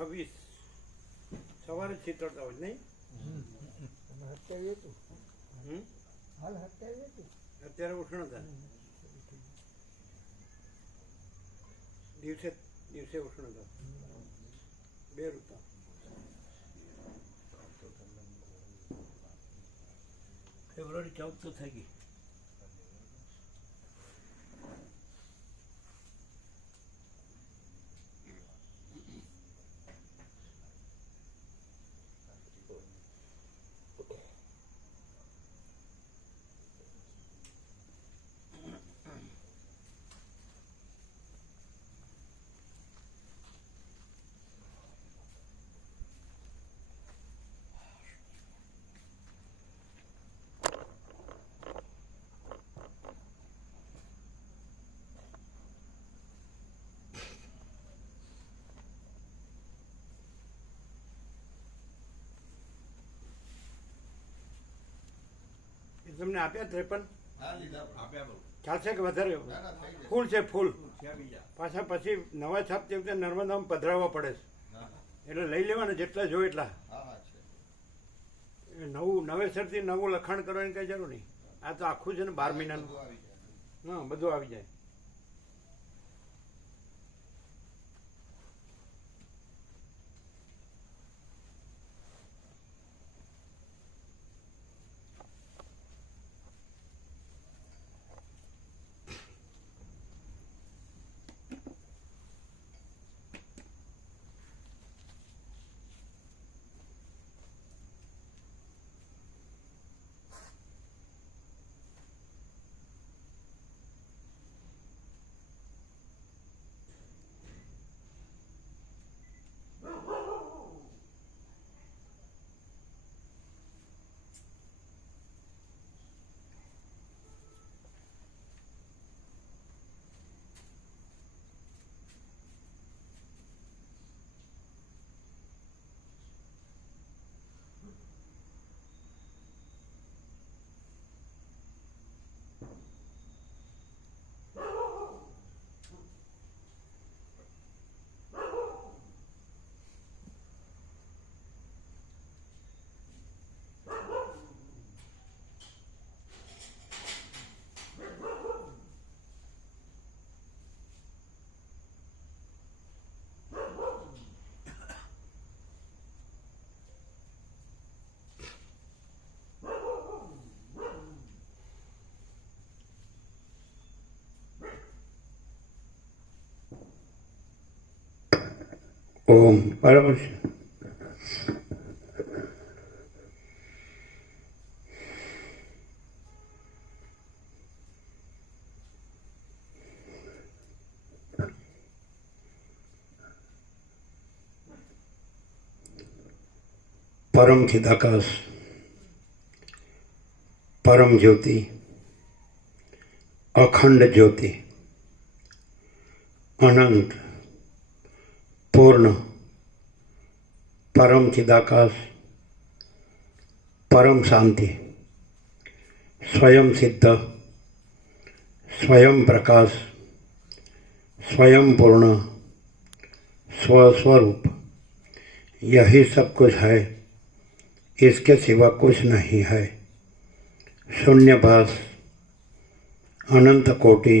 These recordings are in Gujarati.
26 સવારે ચિત્રતા હોય નહીં? અત્યારે ઉષ્ણતા, દિવસે ઉષ્ણતા, બે ઋતુ. ફેબ્રુઆરી 14 તો થઈ ગઈ. તમને આપ્યા 53 ચાલશે કે વધારે? ફૂલ છે, ફૂલ પાછા પછી નવા છાપ તે વખતે નર્મદામાં પધરાવવા પડે છે, એટલે લઈ લેવાના જેટલા જોઈએ એટલા. નવેસરથી નવું લખાણ કરવાની કઈ જરૂર નહીં. આ તો આખું છે ને 12 મહિનાનું. હા, બધું આવી જાય. ઓમ બરાબર છે. પરમ ચિદાકાશ, પરમ જ્યોતિ, અખંડ જ્યોતિ, અનંત, પૂર્ણ, પરમ ચિદાકાશ, પરમ શાંતિ, સ્વયં સિદ્ધ, स्वयं प्रकाश, स्वयं पूर्ण, स्वस्वरूप, यही सब कुछ है, इसके सिवा कुछ नहीं है. शून्यभास, अनंत कोटि,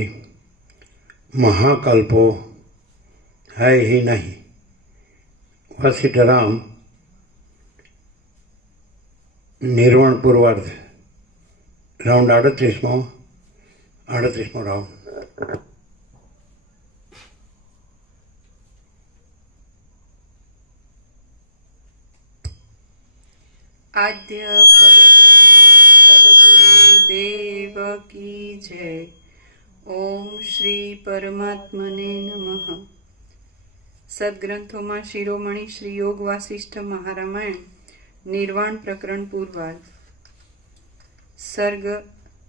महाकल्पो है ही नहीं. वशिष्ठ राम निर्वाण पूर्वार्ध राउंड 38मो राउंड. आद्य परब्रह्म सद्गुरु देव की जय. ओम श्री परमात्मने नमः. सद्ग्रंथों शिरोमणि श्री योग वासिष्ठ महारामायण निर्वाण प्रकरण पूर्वार्ध सर्ग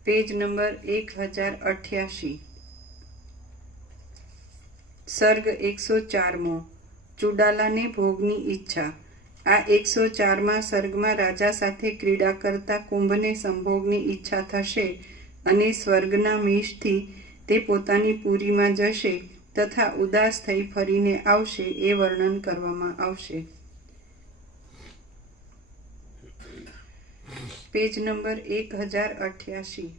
पेज नंबर 1088. सर्ग 104मो ચુડાલાને ભોગની ઈચ્છા. આ 104મા સર્ગમાં રાજા સાથે ક્રીડા કરતા કુંભને સંભોગની ઈચ્છા થશે અને સ્વર્ગના મીશથી તે પોતાની પુરીમાં જશે તથા ઉદાસ થઈ ફરીને આવશે એ વર્ણન કરવામાં આવશે. Page number 1088.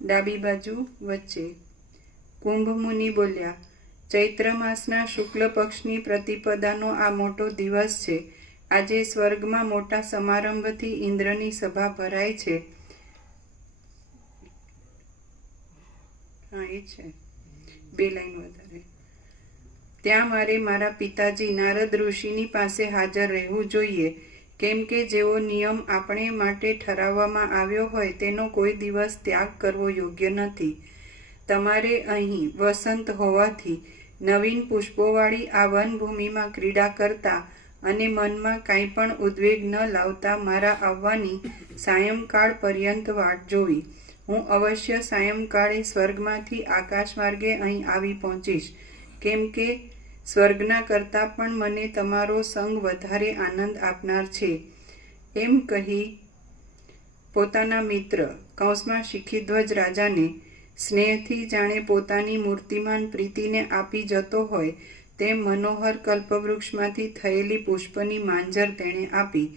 ડાબી બાજુ વચ્ચે. કુંભ મુનિ બોલ્યા, ચૈત્ર માસના શુક્લ પક્ષની પ્રતિપદાનો આ મોટો દિવસ છે. આજે સ્વર્ગમાં મોટા સમારંભથી ઇન્દ્રની સભા ભરાય છે. હા, એ છે 2 લાઈન વધારે. ત્યાં મારે મારા પિતાજી નારદ ઋષિની પાસે હાજર રહેવું જોઈએ, કેમ કે જેવો નિયમ આપણે માટે ઠરાવવામાં આવ્યો હોય તેનો કોઈ દિવસ ત્યાગ કરવો યોગ્ય નથી. તમારે અહીં વસંત હોવાથી નવીન પુષ્પોવાળી આ વનભૂમિમાં ક્રીડા કરતા અને મનમાં કાંઈ પણ ઉદ્વેગ ન લાવતા મારા આવવાની સાયંકાળ પર્યંત વાટ જોવી. હું અવશ્ય સાયંકાળે સ્વર્ગમાંથી આકાશ માર્ગે અહીં આવી પહોંચીશ, કેમ કે સ્વર્ગના કરતાં પણ મને તમારો સંગ વધારે આનંદ આપનાર છે. એમ કહી પોતાના મિત્ર કૌંસમાં શિખીધ્વજ રાજાને સ્નેહથી જાણે પોતાની મૂર્તિમાન પ્રીતિને આપી જતો હોય તેમ મનોહર કલ્પવૃક્ષમાંથી થયેલી પુષ્પની માંજર તેણે આપી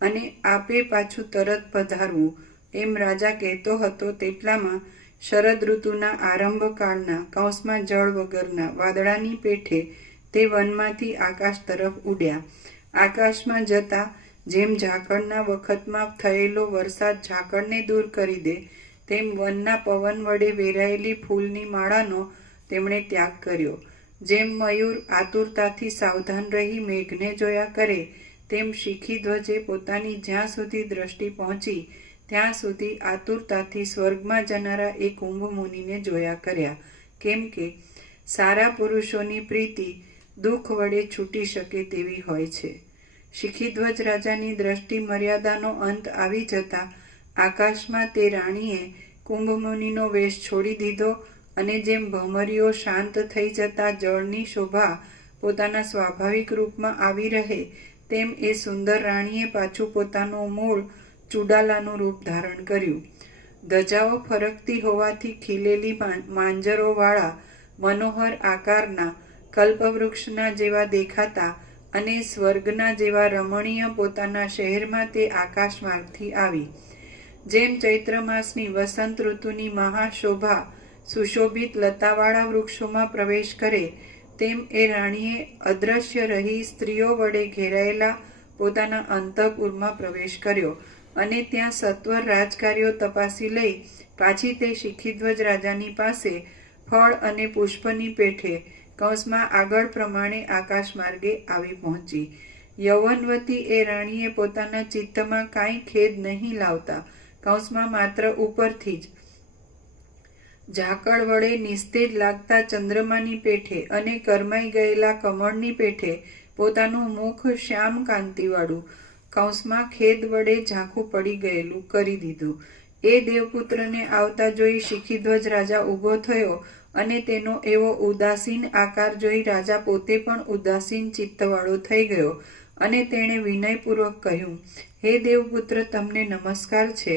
અને આપે પાછું તરત પધારવું એમ રાજા કહેતો હતો. તેટલામાં શરદ ઋતુના આરંભકાળના કૌંસમાં જળ વગરના વાદળાની પેઠે તે વનમાંથી આકાશ તરફ ઉડ્યા. આકાશમાં જતા જેમ ઝાકળના વખતમાં થયેલો વરસાદ ઝાકળને દૂર કરી દે તેમ વનના પવન વડે વેરાયેલી ફૂલની માળાનો તેમણે ત્યાગ કર્યો. જેમ મયુર આતુરતાથી સાવધાન રહી મેઘને જોયા કરે તેમ શિખીધ્વજે પોતાની જ્યાં સુધી દ્રષ્ટિ પહોંચી ત્યાં સુધી આતુરતાથી સ્વર્ગમાં જનારા એ કુંભ મુનિને જોયા કર્યા, કેમ કે સારા પુરુષોની પ્રીતિ દુઃખ વડે છૂટી શકે તેવી હોય છે. શિખીધ્વજ રાજાની દ્રષ્ટિ મર્યાદાનો અંત આવી જતા આકાશમાં તે રાણીએ કુંભ મુનિનો વેશ છોડી દીધો અને જેમ ભમરીઓ શાંત થઈ જતા જળની શોભા પોતાના સ્વાભાવિક રૂપમાં આવી રહે તેમ એ સુંદર રાણીએ પાછું પોતાનું મૂળ ચુડાલાનું રૂપ ધારણ કર્યું. ધજાઓ ફરકતી હોવાથી ખીલેલી માંજરોવાળા મનોહર આકારના કલ્પવૃક્ષના જેવા દેખાતા અને સ્વર્ગના જેવા રમણીય પોતાના શહેરમાં તે આકાશ માર્ગથી આવી. જેમ ચૈત્ર માસની વસંત ઋતુની મહાશોભા સુશોભિત લતાવાળા વૃક્ષોમાં પ્રવેશ કરે તેમ એ રાણીએ અદ્રશ્ય રહી સ્ત્રીઓ વડે ઘેરાયેલા પોતાના અંતઃપુરમાં પ્રવેશ કર્યો અને ત્યાં સત્વર રાજકાર્યો તપાસી લઈ પાછી તે શિખીધ્વજ રાજાની પાસે ફળ અને પુષ્પની પેઠે કૌંસમાં આગળ પ્રમાણે આકાશ માર્ગે આવી પહોંચી. યૌવનવતી એ રાણીએ પોતાના ચિત્તમાં કાંઈ ખેદ નહીં લાવતા કૌંસમાં માત્ર ઉપરથી જ ઝાકળ વડે નિસ્તેજ લાગતા ચંદ્રમાની પેઠે અને કરમાઈ ગયેલા કમળની પેઠે પોતાનું મુખ શ્યામ કાંતિવાળું કૌંસમાં ખેદ વડે ઝાંખું પડી ગયેલું કરી દીધું. એ દેવપુત્રને આવતા જોઈ શિખીધ્વજ રાજા ઊભો થયો અને તેનો એવો ઉદાસીન આકાર જોઈ રાજા પોતે પણ ઉદાસીન ચિત્તવાળો થઈ ગયો અને તેણે વિનયપૂર્વક કહ્યું, હે દેવપુત્ર, તમને નમસ્કાર છે.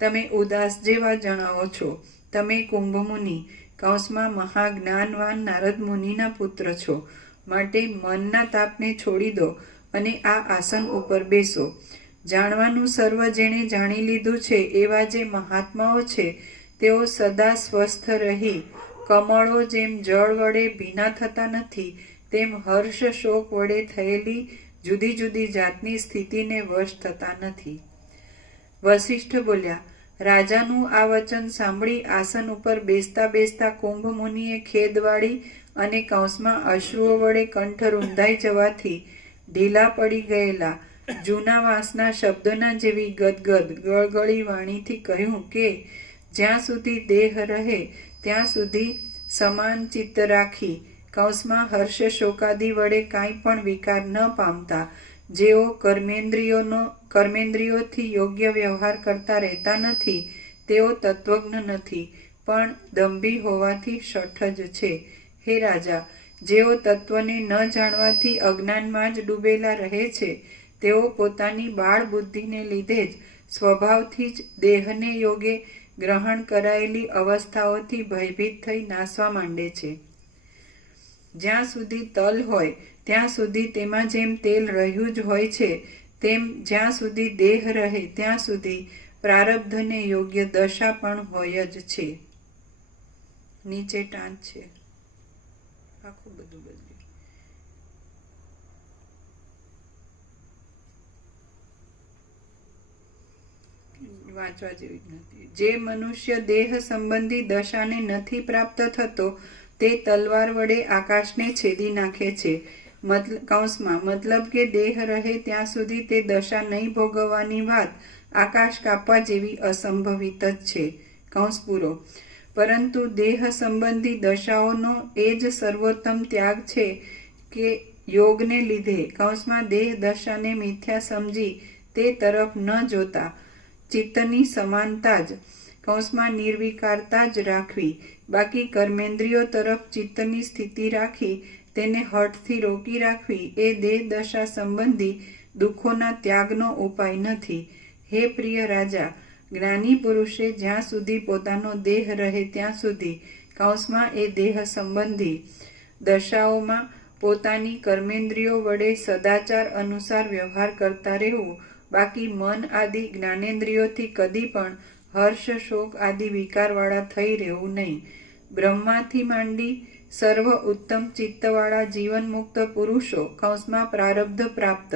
તમે ઉદાસ જેવા જણાવો છો. તમે કુંભમુનિ કૌંસમાં મહાજ્ઞાનવાન નારદ મુનિના પુત્ર છો. માટે મનના તાપને છોડી દો અને આ આસન ઉપર બેસો. જાણવાનું સર્વ જેણે જાણી લીધું છે એવા જે મહાત્માઓ છે તેઓ સદા સ્વસ્થ રહી કમળો જેમ જળ વડે ભીના થતા નથી તેમ હર્ષ શોક વડે થયેલી જુદી જુદી જાતની સ્થિતિને વશ થતા નથી. વસિષ્ઠ બોલ્યા, રાજાનું આ વચન સાંભળી આસન ઉપર બેસતા બેસતા કુંભ મુનિએ ખેદવાળી અને કૌંસમાં અશ્રુઓ વડે કંઠ રૂંધાઈ જવાથી ઢીલા પડી ગયેલા જૂના વાંસના શબ્દના જેવી ગદગદ ગળગળી વાણીથી કહ્યું કે જ્યાં સુધી દેહ રહે ત્યાં સુધી સમાન ચિત્ત રાખી કૌંસમાં હર્ષ શોકાદી વડે કાંઈ પણ વિકાર ન પામતા જેઓ કર્મેન્દ્રિયોથી યોગ્ય વ્યવહાર કરતા રહેતા નથી તેઓ તત્વજ્ઞ નથી પણ દંભી હોવાથી શઠ જ છે. હે રાજા, જેઓ તત્વને ન જાણવાથી અજ્ઞાનમાં જ ડૂબેલા રહે છે તેઓ પોતાની બાળ બુદ્ધિને લીધે જ સ્વભાવથી જ દેહને યોગે ગ્રહણ કરાયેલી અવસ્થાઓથી ભયભીત થઈ નાસવા માંડે છે. જ્યાં સુધી તલ હોય ત્યાં સુધી તેમાં જેમ તેલ રહ્યું જ હોય છે, તેમ જ્યાં સુધી દેહ રહે ત્યાં સુધી પ્રારબ્ધને યોગ્ય દશા પણ હોય જ છે. નીચે ટાંચ છે, આખું બધું બદલ્યું. વાંચવા જેવી નથી. જે મનુષ્ય દેહ સંબંધી દશાને નથી પ્રાપ્ત થતો તે તલવાર વડે આકાશને છેદી નાખે છે. કૌંસમાં મતલબ કે દેહ રહે ત્યાં સુધી તે દશા નહીં ભોગવવાની વાત આકાશ કાપવા જેવી અસંભવિત જ છે. કૌંસ પૂરો. પરંતુ દેહ સંબંધી દશાઓનો એ જ સર્વોત્તમ ત્યાગ છે કે યોગને લીધે કૌંસમાં દેહ દશાને મિથ્યા સમજી તે તરફ ન જોતા ચિત્તની સમાનતા જ કૌંસમાં નિર્વિકારતા જ રાખવી, બાકી કર્મેન્દ્રિયો તરફ ચિત્તની સ્થિતિ રાખી તેને હઠથી રોકી રાખવી એ દેહ દશા સંબંધી દુઃખોના ત્યાગનો ઉપાય નથી. હે પ્રિય રાજા, જ્ઞાની પુરુષે જ્યાં સુધી પોતાનો દેહ રહે ત્યાં સુધી કૌંસમાં એ દેહ સંબંધી દશાઓમાં પોતાની કર્મેન્દ્રિયો વડે સદાચાર અનુસાર વ્યવહાર કરતા રહેવું, બાકી મન આદિ જ્ઞાનેન્દ્રિયોથી કદી પણ હર્ષ શોક આદિ વિકારવાળા થઈ રહેવું નહીં. બ્રહ્માથી માંડી સર્વ ઉત્તમ ચિત્તવાળા જીવન મુક્ત પુરુષો કૌંસમાં પ્રારબ્ધ પ્રાપ્ત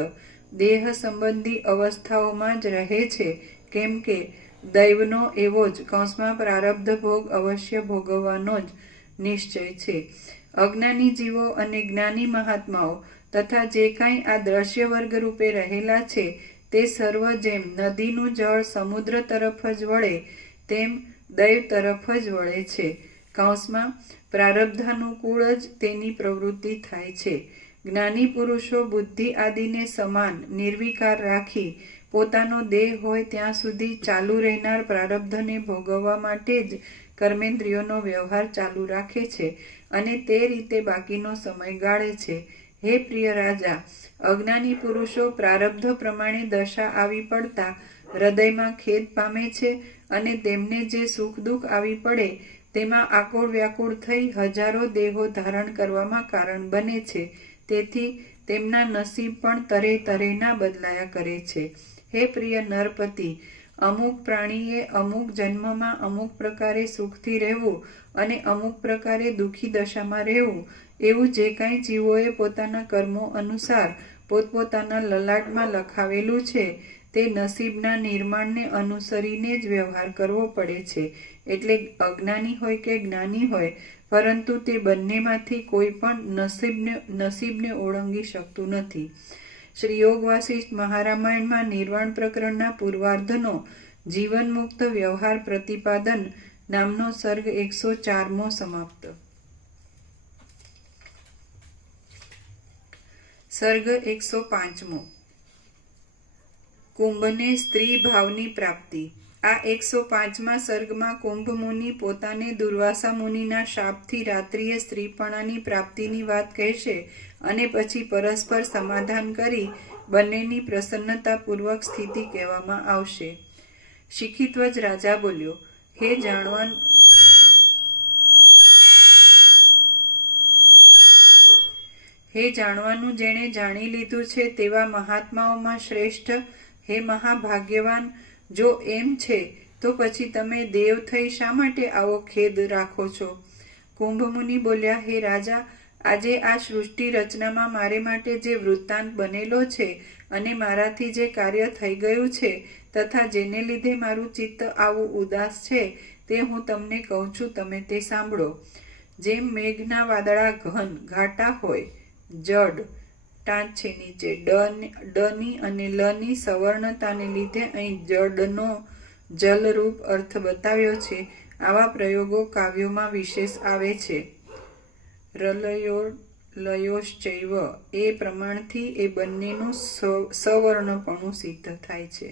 દેહ સંબંધી અવસ્થાઓમાં જ રહે છે, કેમ કે દૈવનો એવો જ કૌંસમાં પ્રારબ્ધ ભોગ અવશ્ય ભોગવવાનો જ નિશ્ચય છે. અજ્ઞાની જીવો અને જ્ઞાની મહાત્માઓ તથા જે કાંઈ આ દ્રશ્ય વર્ગ રૂપે રહેલા છે તે સર્વ જેમ નદીનું જળ સમુદ્ર તરફ જ વળે તેમ દૈવ તરફ જ વળે છે. કૌંસમાં પ્રારબ્ધાનુકૂળ જ તેની પ્રવૃત્તિ થાય છે. જ્ઞાની પુરુષો બુદ્ધિ આદિને સમાન નિર્વિકાર રાખી પોતાનો દેહ હોય ત્યાં સુધી ચાલુ રહેનાર પ્રારબ્ધને ભોગવવા માટે જ કર્મેન્દ્રિયોનો વ્યવહાર ચાલુ રાખે છે અને તે રીતે બાકીનો સમય ગાળે છે. હે પ્રિય રાજા, અજ્ઞાની પુરુષો પ્રારબ્ધ પ્રમાણે દશા આવી પડતા હૃદયમાં ખેદ પામે છે અને તેમને જે સુખ દુઃખ આવી પડે તેમાં આકુળ વ્યાકુળ થઈ હજારો દેહો ધારણ કરવામાં કારણ બને છે. તેથી તેમના નસીબ પણ તરે તરેના બદલાયા કરે છે. હે પ્રિય નરપતિ, અમુક પ્રાણીએ અમુક જન્મમાં અમુક પ્રકારે સુખથી રહેવું અને અમુક પ્રકારે દુઃખી દશામાં રહેવું એવું જે કાંઈ જીવોએ પોતાના કર્મો અનુસાર પોતપોતાના લલાટમાં લખાવેલું છે તે નસીબના નિર્માણને અનુસરીને જ વ્યવહાર કરવો પડે છે. એટલે અજ્ઞાની હોય કે જ્ઞાની હોય, પરંતુ તે બંનેમાંથી કોઈ પણ નસીબને ઓળંગી શકતું નથી. શ્રી યોગ વાસિષ્ઠ મહારામાયણમાં નિર્વાણ પ્રકરણના પૂર્વાર્ધનો જીવન મુક્ત વ્યવહાર પ્રતિપાદન નામનો સર્ગ 104મો સમાપ્ત. સર્ગ 105મો. કુંભને સ્ત્રી ભાવની પ્રાપ્તિ. આ 105મા સર્ગમાં કુંભ મુનિ પોતાને દુર્વાસા મુનિના શાપથી રાત્રિએ સ્ત્રીપણાની પ્રાપ્તિની વાત કહેશે અને પછી પરસ્પર સમાધાન કરી બંનેની પ્રસન્નતાપૂર્વક સ્થિતિ કહેવામાં આવશે. શિખિત્વજ રાજા બોલ્યો, હે જાણવાનું જેણે જાણી લીધું છે તેવા મહાત્માઓમાં શ્રેષ્ઠ, હે મહાભાગ્યવાન, જો એમ છે તો પછી તમે દેવ થઈ શા માટે આવો ખેદ રાખો છો? કુંભ મુનિ બોલ્યા, હે રાજા, આજે આ સૃષ્ટિ રચનામાં મારે માટે જે વૃત્તાંત બનેલો છે અને મારાથી જે કાર્ય થઈ ગયું છે તથા જેને લીધે મારું ચિત્ત આવું ઉદાસ છે તે હું તમને કહું છું, તમે તે સાંભળો. જેમ મેઘના વાદળા ઘન ઘાટા હોય, જડ ટાંચ છે નીચે ડની અને લની સવર્ણતાને લીધે અહીં જડનો જલરૂપ અર્થ બતાવ્યો છે. આવા પ્રયોગો કાવ્યોમાં વિશેષ આવે છે. રલયોશ્ચૈવ એ પ્રમાણથી એ બંનેનું સવર્ણપણું સિદ્ધ થાય છે.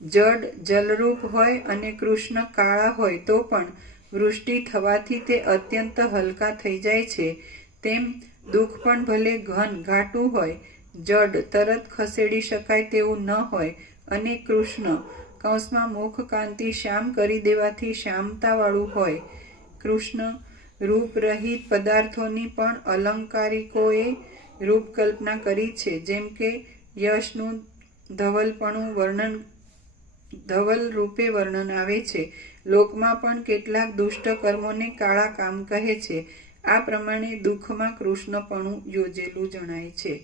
જડ જલરૂપ હોય અને કૃષ્ણ કાળા હોય તો પણ વૃષ્ટિ થવાથી તે અત્યંત હલકા થઈ જાય છે. તેમ દુઃખ પણ ભલે ઘન ઘાટું હોય, જડ તરત ખસેડી શકાય તેવું ન હોય અને કૃષ્ણ કૌંસમાં મુખ કાંતિ શ્યામ કરી દેવાથી શ્યામતાવાળું હોય. કૃષ્ણ રૂપ રહિત પદાર્થોની પણ અલંકારિકોએ રૂપકલ્પના કરી છે. જેમ કે યશનું ધવલ રૂપે વર્ણન આવે છે. લોકમાં પણ કેટલાક દુષ્ટ કર્મોને કાળા કામ કહે છે. આ પ્રમાણે દુઃખમાં કૃષ્ણપણું યોજેલું જણાય છે.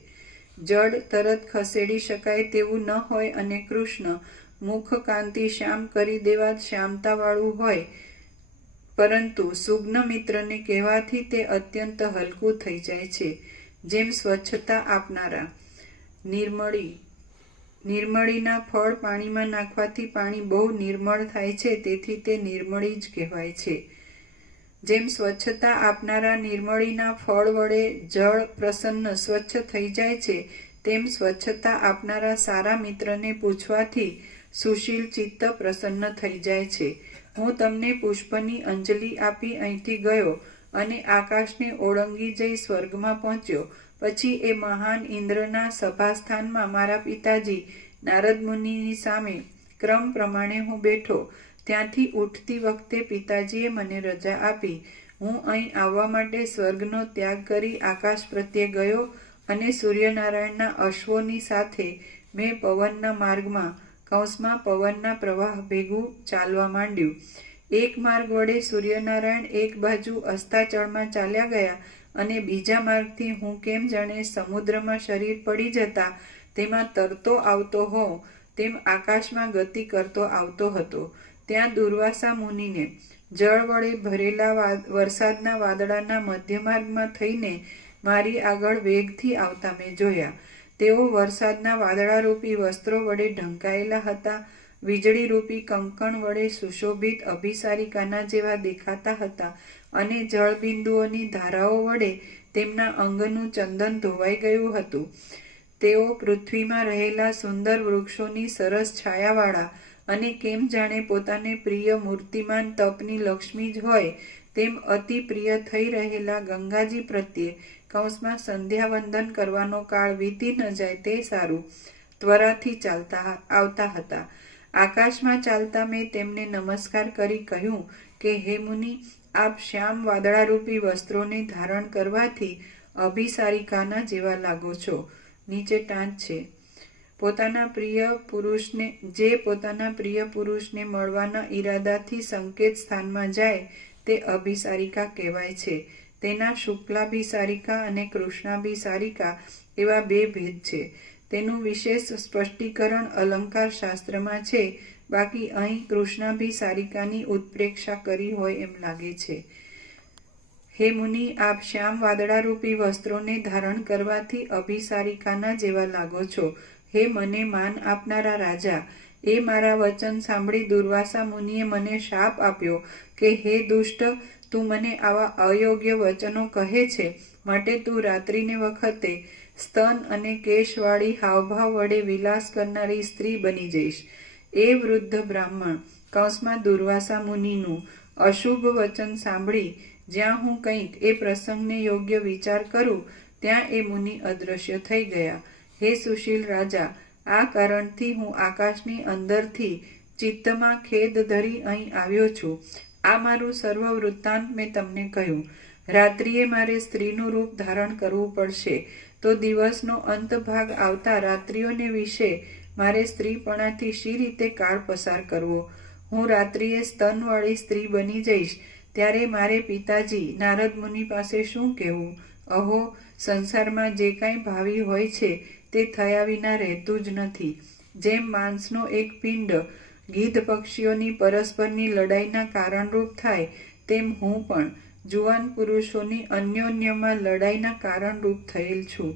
જડ તરત ખસેડી શકાય તેવું ન હોય અને કૃષ્ણ મુખ કાંતિ શ્યામ કરી દેવા શ્યામતાવાળું હોય, પરંતુ સુગ્ન મિત્રને કહેવાથી તે અત્યંત હલકું થઈ જાય છે. જેમ સ્વચ્છતા આપનારા નિર્મળીના ફળ પાણીમાં નાખવાથી પાણી બહુ નિર્મળ થાય છે, તેથી તે નિર્મળી જ કહેવાય છે. જેમ સ્વચ્છતા આપનારા નિર્મળીના ફળ વડે જળ પ્રસન્ન સ્વચ્છ થઈ જાય છે, તેમ સ્વચ્છતા આપનારા સારા મિત્રને પૂછવાથી સુશીલ ચિત્ત પ્રસન્ન થઈ જાય છે. હું તમને પુષ્પની અંજલિ આપી અહીંથી ગયો અને આકાશને ઓળંગી જઈ સ્વર્ગમાં પહોંચ્યો. પછી એ મહાન ઇન્દ્રના સભાસ્થાનમાં મારા પિતાજી નારદ મુનિની સામે ક્રમ પ્રમાણે હું બેઠો. ત્યાંથી ઉઠતી વખતે પિતાજીએ મને રજા આપી. હું અહીં આવવા માટે સ્વર્ગનો ત્યાગ કરી આકાશ પ્રત્યે ગયો અને સૂર્યનારાયણના અશ્વોની સાથે મેં પવનના માર્ગમાં કૌંસમાં પવનના પ્રવાહ ભેગું ચાલવા માંડ્યું. એક માર્ગ વડે સૂર્યનારાયણ એક બાજુ અસ્તાચળમાં ચાલ્યા ગયા અને બીજા માર્ગથી હું કેમ જાણે સમુદ્રમાં શરીર પડી જતા તેમાં તરતો આવતો હોઉં તેમ આકાશમાં ગતિ કરતો આવતો હતો. ત્યાં દુર્વાસા મુનિને જળ વડે ભરેલા વરસાદના વાદળાના મધ્યમાર્ગમાં થઈને મારી આગળ વેગથી આવતા મેં જોયા. તેઓ વરસાદના વાદળારૂપી વસ્ત્રો વડે ઢંકાયેલા હતા. વીજળીરૂપી કંકણ વડે સુશોભિત અભિસારિકાના જેવા દેખાતા હતા અને જળબિંદુઓની ધારાઓ વડે તેમના અંગનું ચંદન ધોવાઈ ગયું હતું. તેઓ પૃથ્વીમાં રહેલા સુંદર વૃક્ષોની સરસ છાયાવાળા અને કેમ જાણે પોતાને પ્રિય મૂર્તિમાન તપની લક્ષ્મી જ હોય તેમ અતિ પ્રિય થઈ રહેલા ગંગાજી પ્રત્યે કૌંસમાં સંધ્યાવંદન કરવાનો કાળ વીતી ન જાય તે સારું ત્વરાથી ચાલતા આવતા હતા. આકાશમાં ચાલતા મેં તેમને નમસ્કાર કરી કહ્યું કે હે મુનિ, આપ શ્યામ વાદળારૂપી વસ્ત્રોને ધારણ કરવાથી અભિસારિકાના જેવા લાગો છો. નીચે ટાંચ છે. પોતાના પ્રિય પુરુષને મળવાના ઈરાદાથી સંકેત સ્થાનમાં જાય તે અભિસારિકા કહેવાય છે. તેના શુક્લાભિસારિકા અને કૃષ્ણાભિસારિકા એવા બે ભેદ છે. તેનું વિશેષ સ્પષ્ટીકરણ અલંકાર શાસ્ત્રમાં છે. બાકી અહીં કૃષ્ણાભિસારિકાની ઉત્પ્રેક્ષા કરી હોય એમ લાગે છે. હે મુનિ, આપ શ્યામ વાદળારૂપી વસ્ત્રોને ધારણ કરવાથી અભિસારિકાના જેવા લાગો છો. હે મને માન આપનારા રાજા, એ મારા વચન સાંભળી દુર્વાસા મુનિએ મને શાપ આપ્યો કે હે દુષ્ટ, તું મને આવા અયોગ્ય વચનો કહે છે, માટે તું રાત્રિને વખતે સ્તન અને કેશવાળી હાવભાવ વડે વિલાસ કરનારી સ્ત્રી બની જઈશ. એ વૃદ્ધ બ્રાહ્મણ કૌંસમાં દુર્વાસા મુનિનું અશુભ વચન સાંભળી જ્યાં હું કંઈક એ પ્રસંગને યોગ્ય વિચાર કરું ત્યાં એ મુનિ અદૃશ્ય થઈ ગયા. હે સુશીલ રાજા, આ કારણથી હું આકાશની અંદરથી ચિત્તમાં ખેદ ધરી અહીં આવ્યો છું. આ મારું સર્વ વૃત્તાંત મેં તમને કહ્યું. રાત્રિએ મારે સ્ત્રીનું રૂપ ધારણ કરવું પડશે, તો દિવસનો અંત ભાગ આવતા રાત્રિઓને વિશે મારે સ્ત્રીપણાથી શી રીતે કાળ પસાર કરવો? હું રાત્રિએ સ્તનવાળી સ્ત્રી બની જઈશ ત્યારે મારે પિતાજી નારદ મુનિ પાસે શું કહેવું? અહો, સંસારમાં જે કાંઈ ભાવિ હોય છે તે થયા વિના રહેતું જ નથી. જેમ માંસનો એક પિંડ ગીધ પક્ષીઓની પરસ્પરની લડાઈના કારણરૂપ થાય, તેમ હું પણ જુવાન પુરુષોની અન્યોન્યમાં લડાઈના કારણરૂપ થયેલ છું.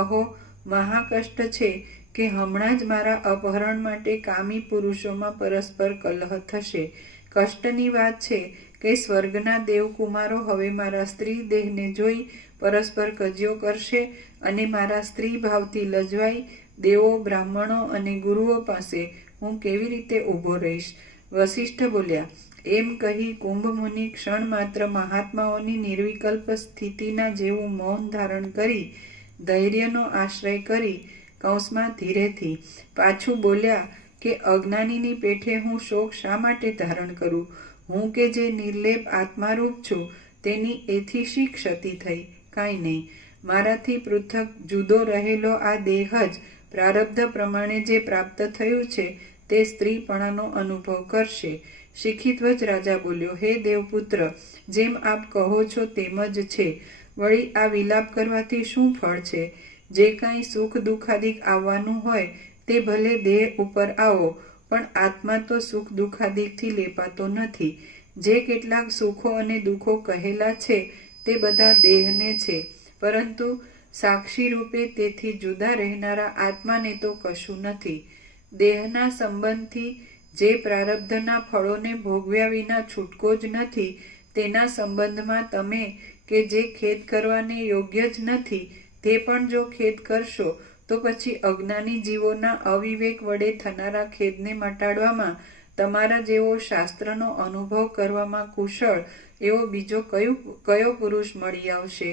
અહો, મહાકષ્ટ છે કે હમણાં જ મારા અપહરણ માટે કામી પુરુષોમાં પરસ્પર કલહ થશે. કષ્ટની વાત છે કે સ્વર્ગના દેવકુમારો હવે મારા સ્ત્રી દેહને જોઈ પરસ્પર કજિયો કરશે અને મારા સ્ત્રી ભાવથી લજવાઈ દેવો, બ્રાહ્મણો અને ગુરુઓ પાસે હું કેવી રીતે ઊભો રહીશ? વસિષ્ઠ બોલ્યા. એમ કહી કુંભ મુનિ ક્ષણ માત્ર મહાત્માઓની નિર્વિકલ્પ સ્થિતિના જેવું મૌન ધારણ કરી ધૈર્યનો આશ્રય કરી કૌંસમાં ધીરેથી પાછું બોલ્યા કે અજ્ઞાનીની પેઠે હું શોક શા માટે ધારણ કરું? હું કે જે નિર્લેપ આત્મારૂપ છું તેની એથી શી ક્ષતિ થઈ? કાંઈ નહીં. મારાથી પૃથક જુદો રહેલો આ દેહ જ પ્રારબ્ધ પ્રમાણે જે પ્રાપ્ત થયું છે તે સ્ત્રીપણાનો અનુભવ કરશે. શિખીધ્વજ રાજા બોલ્યો, હે દેવપુત્ર, જેમ આપ કહો છો તેમ જ છે. વળી આ વિલાપ કરવાથી શું ફળ છે? જે કાંઈ સુખ દુઃખાદિક આવવાનું હોય તે ભલે દેહ ઉપર આવો, પણ આત્મા તો સુખ દુઃખાદિકથી લેપાતો નથી. જે કેટલાક સુખો અને દુઃખો કહેલા છે તે બધા દેહને છે, પરંતુ સાક્ષી રૂપે તેથી જુદા રહેનારા આત્માને તો કશું નથી. દેહના સંબંધથી જે પ્રારબ્ધના ફળોને ભોગવ્યા વિના છૂટકો જ નથી, તેના સંબંધમાં તમે કે જે ખેદ કરવાને યોગ્ય જ નથી તે પણ જો ખેદ કરશો તો પછી અજ્ઞાની જીવોના અવિવેક વડે થનારા ખેદને મટાડવામાં તમારા જેવો શાસ્ત્રનો અનુભવ કરવામાં કુશળ એવો બીજો કયો પુરુષ મળી આવશે?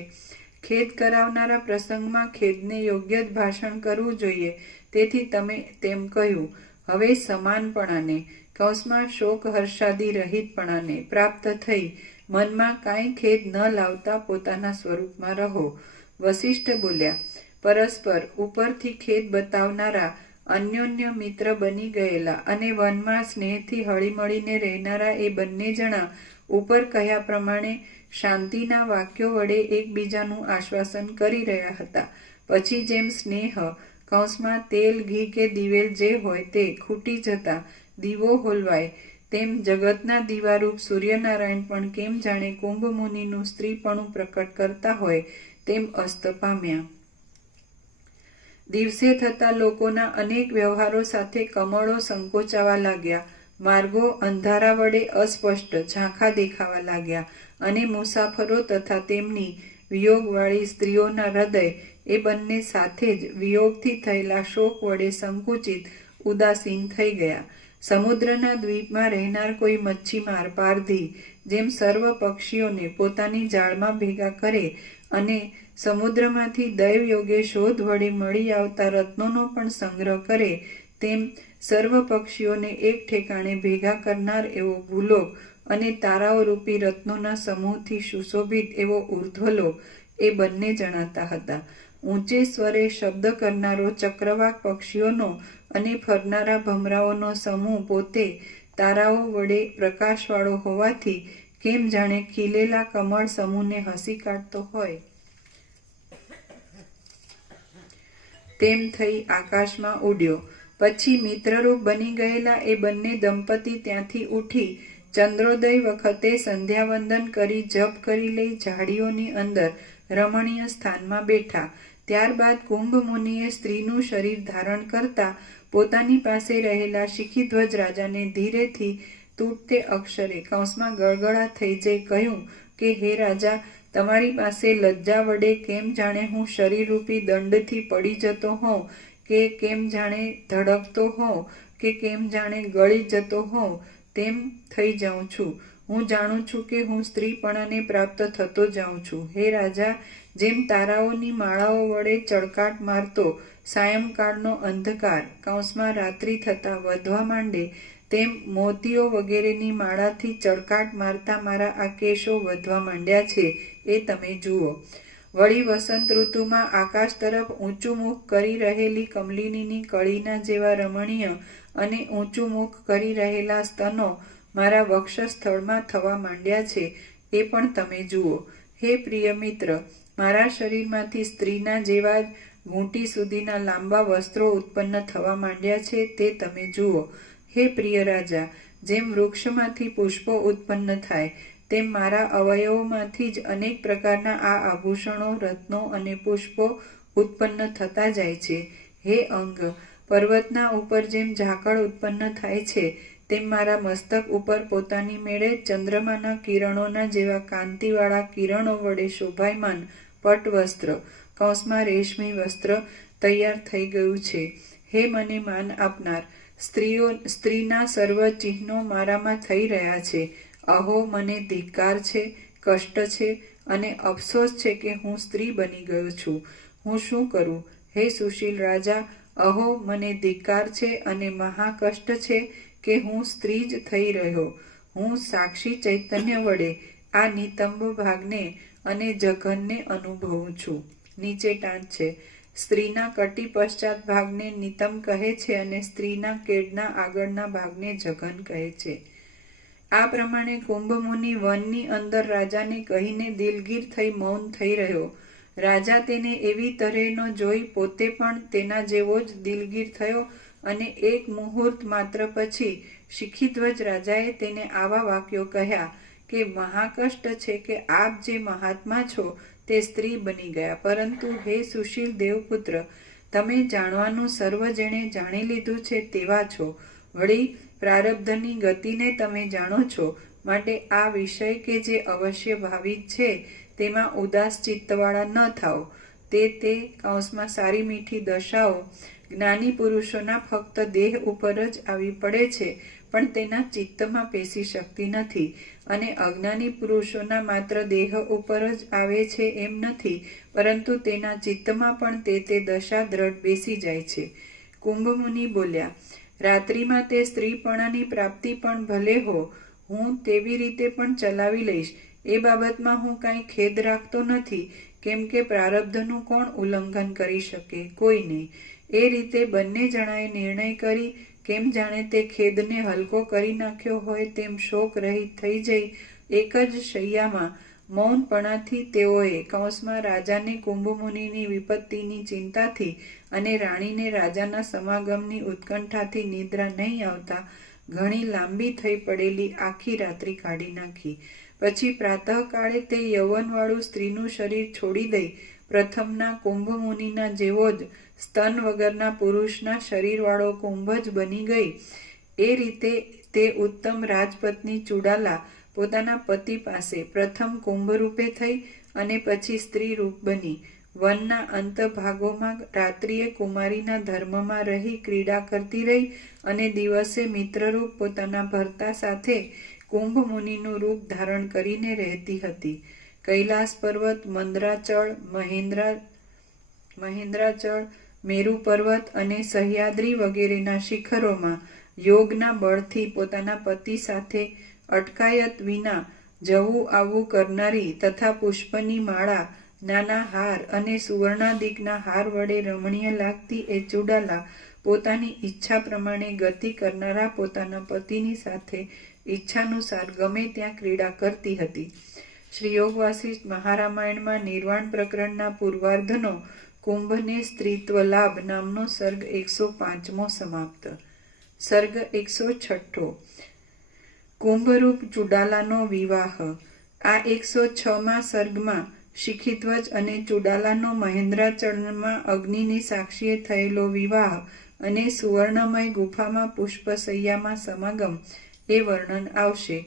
ખેદ કરાવનારા પ્રસંગમાં ખેદને યોગ્ય જ ભાષણ કરવું જોઈએ. તેથી તમે તેમ કહ્યું. હવે સમાનપણાને કૌંસમાં શોક હર્ષાદી રહિતપણાને પ્રાપ્ત થઈ મનમાં કાંઈ ખેદ ન લાવતા પોતાના સ્વરૂપમાં રહો. વસિષ્ઠ બોલ્યા, પરસ્પર ઉપરથી ખેદ બતાવનારા અન્યોન્ય મિત્ર બની ગયેલા અને વનમાં સ્નેહથી હળીમળીને રહેનારા એ બંને જણા ઉપર કહ્યા પ્રમાણે શાંતિના વાક્યો વડે એકબીજાનું આશ્વાસન કરી રહ્યા હતા. પછી જેમ સ્નેહ કૌંસમાં તેલ ઘી કે દિવેલ જે હોય તે ખૂટી જતા દીવો હોલવાય, તેમ જગતના દીવારૂપ સૂર્યનારાયણ પણ કેમ જાણે કુંભ મુનિનું સ્ત્રીપણું પ્રકટ કરતા હોય તેમ અસ્ત પામ્યા. દિવસે થતા લોકોના અનેક વ્યવહારો સાથે કમળો સંકોચાવા લાગ્યા. માર્ગો અંધારા વડે અસ્પષ્ટ ઝાંખા દેખાવા લાગ્યા અને મુસાફરો તથા તેમની વિયોગવાળી સ્ત્રીઓના હૃદય એ બંને સાથે જ વિયોગથી થયેલા શોક વડે સંકુચિત ઉદાસીન થઈ ગયા. સમુદ્રના દ્વીપમાં રહેનાર કોઈ મચ્છીમાર પારધી જેમ સર્વ પક્ષીઓને પોતાની જાળમાં ભેગા કરે અને સમુદ્રમાંથી દૈવ યોગે શોધ વડે મળી આવતા રત્નોનો પણ સંગ્રહ કરે, તેમ સર્વ પક્ષીઓને એક ઠેકાણે ભેગા કરનાર એવો ભૂલોક અને તારાઓ રૂપી રત્નોના સમૂહથી સુશોભિત એવો ઉર્ધ્વલોક એ બંને જણાતા હતા. ઊંચે સ્વરે શબ્દ કરનારો ચક્રવાક પક્ષીઓનો અને ફરનારા ભમરાઓનો સમૂહ પોતે તારાઓ વડે પ્રકાશવાળો હોવાથી કેમ જાણે ખીલેલા કમળ સમૂહને હસી કાઢતો હોય તેમ થઈ આકાશમાં ઉડ્યો. પછી મિત્રરૂપ બની ગયેલા એ બંને દંપતી ત્યાંથી ઉઠી ચંદ્રોદય વખતે સંધ્યાવંદન કરી જપ કરી લઈ ઝાડીઓની અંદર રમણીય સ્થાનમાં બેઠા. ત્યારબાદ કુંભ મુનિએ સ્ત્રીનું શરીર ધારણ કરતા પોતાની પાસે રહેલા શિખીધ્વજ રાજાને ધીરેથી તૂટતે અક્ષરે કૌંસમાં ગળગળા થઈ જઈ કહ્યું કે, હે રાજા, તમારી પાસે લજ્જા વડે કેમ જાણે હું શરીરરૂપી દંડથી પડી જતો હોઉં, કે કેમ જાણે ધડકતો હોઉં, કે કેમ જાણે ગળી જતો હોઉં તેમ થઈ જાઉં છું. હું જાણું છું કે હું સ્ત્રીપણાને પ્રાપ્ત થતો જાઉં છું. હે રાજા, જેમ તારાઓની માળાઓ વડે ચળકાટ મારતો સાયંકાળનો અંધકાર કૌંસમાં રાત્રિ થતા વધવા માંડે, તેમ મોતીઓ વગેરેની માળાથી ચળકાટ મારતા મારા આ કેશો વધવા માંડ્યા છે એ તમે જુઓ. વળી વસંત ઋતુમાં આકાશ તરફ ઊંચું મુખ કરી રહેલી કમલિનીની કળીના જેવા રમણીય અને ઊંચું મુખ કરી રહેલા સ્તનો મારા વક્ષસ્થળમાં થવા માંડ્યા છે એ પણ તમે જુઓ. હે પ્રિય મિત્ર, મારા શરીરમાંથી સ્ત્રીના જેવા જ ઘૂંટી સુધીના લાંબા વસ્ત્રો ઉત્પન્ન થવા માંડ્યા છે તે તમે જુઓ. હે પ્રિય રાજા, જેમ વૃક્ષમાંથી પુષ્પો ઉત્પન્ન થાય તેમ મારા અવયવોમાંથી જ અનેક પ્રકારના આ આભૂષણો, રત્નો અને પુષ્પો ઉત્પન્ન થતા જાય છે. હે અંગ, પર્વતના ઉપર જેમ ઝાકળ ઉત્પન્ન થાય છે તેમ મારા મસ્તક ઉપર પોતાની મેળે ચંદ્રમાના કિરણોના જેવા કાંતિવાળા કિરણો વડે શોભાયમાન પટવસ્ત્ર કૌંસમાં રેશમી વસ્ત્ર તૈયાર થઈ ગયું છે. હે મને માન આપનાર, સ્ત્રીના સર્વ ચિહ્નો મારામાં થઈ રહ્યા છે. અહો, મને ધિક્કાર છે, કષ્ટ છે અને અફસોસ છે કે હું સ્ત્રી બની ગયો છું. હું શું કરું? હે સુશીલ રાજા, અહો, મને ધિક્કાર છે અને મહાકષ્ટ છે કે હું સ્ત્રી જ થઈ રહ્યો. હું સાક્ષી ચૈતન્ય વડે આ નિતંબ ભાગને અને જઘનને અનુભવું છું. નીચે ટાંચ છે. સ્ત્રીના કટી પશ્ચાત ભાગને નિતંબ કહે છે અને સ્ત્રીના કેડના આગળના ભાગને જઘન કહે છે. આ પ્રમાણે કુંભમુનિ વનની અંદર રાજાને કહીને દિલગીર થઈ મૌન થઈ રહ્યો. રાજા તેને એવી તरहेનો જોઈ પોતે પણ તેના જેવો જ દિલગીર થયો અને એક મુહૂર્ત માત્ર પછી શિખીધ્વજ રાજાએ તેને આવા વાક્યો કહ્યા કે મહાકષ્ટ છે કે આપ જે મહાત્મા છો તે સ્ત્રી બની ગયા. પરંતુ હે સુશીલ દેવપુત્ર, તમે જાણવાનું સર્વ જેણે જાણી લીધું છે તેવા છો. વળી પ્રારબ્ધની ગતિને તમે જાણો છો. માટે આ વિષય કે જે અવશ્ય ભાવિત છે તેમાં ઉદાસ ચિત્તવાળા ન થાઓ. તે કૌંસમાં સારી મીઠી દશાઓ જ્ઞાની પુરુષોના ફક્ત દેહ ઉપર જ આવી પડે છે, પણ તેના ચિત્તમાં પેસી શકતી નથી. અને અજ્ઞાની પુરુષોના માત્ર દેહ ઉપર જ આવે છે એમ નથી, પરંતુ તેના ચિત્તમાં પણ તે દશા દ્રઢ બેસી જાય છે. કુંભમુનિ બોલ્યા, રાત્રિમાં તે સ્ત્રીપણાની પ્રાપ્તિ પણ ભલે હો, હું તેવી રીતે પણ ચલાવી લઈશ. એ બાબતમાં હું કાંઈ ખેદ રાખતો નથી, કેમ કે પ્રારબ્ધનું કોણ ઉલ્લંઘન કરી શકે? કોઈ નહીં. એ રીતે બંને જણાએ નિર્ણય કરી કેમ જાણે તે ખેદને હલકો કરી નાખ્યો હોય તેમ શોક રહિત થઈ જઈ એક જ શૈયામાં મૌનપણાથી તેઓએ કૌંસમાં રાજાને કુંભમુનિની વિપત્તિની ચિંતાથી અને રાણીને રાજાના સમાગમની ઉત્કંઠાથી નિદ્રા નહીં આવતા ઘણી લાંબી થઈ પડેલી આખી રાત્રિ કાઢી નાખી. પછી પ્રાતઃકાળે તે યૌવનવાળું સ્ત્રીનું શરીર છોડી દઈ પ્રથમના કુંભમુનિના જેવો જ સ્તન વગરના પુરુષના શરીરવાળો કુંભ જ બની ગઈ. એ રીતે તે ઉત્તમ રાજપત્ની ચુડાલા પોતાના પતિ પાસે પ્રથમ કુંભ રૂપે થઈ અને પછી સ્ત્રી રૂપ બની વનના અંતભાગોમાં રાત્રિએ કુમારીના ધર્મમાં રહી ક્રીડા કરતી રહી અને દિવસે મિત્રરૂપ પોતાના ભર્તા સાથે કુંભમુનિનું રૂપ ધારણ કરીને રહેતી હતી. કૈલાસ પર્વત, મંદરાચળ, મહેન્દ્રાચળ, મેરુ પર્વત અને સહ્યાદ્રી વગેરેના શિખરોમાં યોગના બળથી પોતાના પતિ સાથે અટકાયત વિના જવું આવવું કરનારી તથા પુષ્પની માળા, નાના હાર અને સુવર્ણાદિકના હાર વડે રમણીય લાગતી એ ચુડાલા પોતાની ઈચ્છા પ્રમાણે ગતિ કરનારા પોતાના પતિની સાથે ઈચ્છાનુસાર ગમે ત્યાં ક્રીડા કરતી હતી. શ્રી યોગ વાસિષ્ઠ મહારામાયણમાં નિર્વાણ પ્રકરણના પૂર્વાર્ધનો કુંભને સ્ત્રીત્વ લાભ નામનો સર્ગ 105મો સમાપ્ત. સર્ગ 106. કુંભરૂપ ચુડાલાનો વિવાહ. આ 106મા સર્ગમાં શિખીધ્વજ અને ચુડાલાનો મહેન્દ્રાચળમાં અગ્નિની સાક્ષીએ થયેલો વિવાહ અને સુવર્ણમય ગુફામાં પુષ્પશૈયામાં સમાગમ એ વર્ણન આવશે.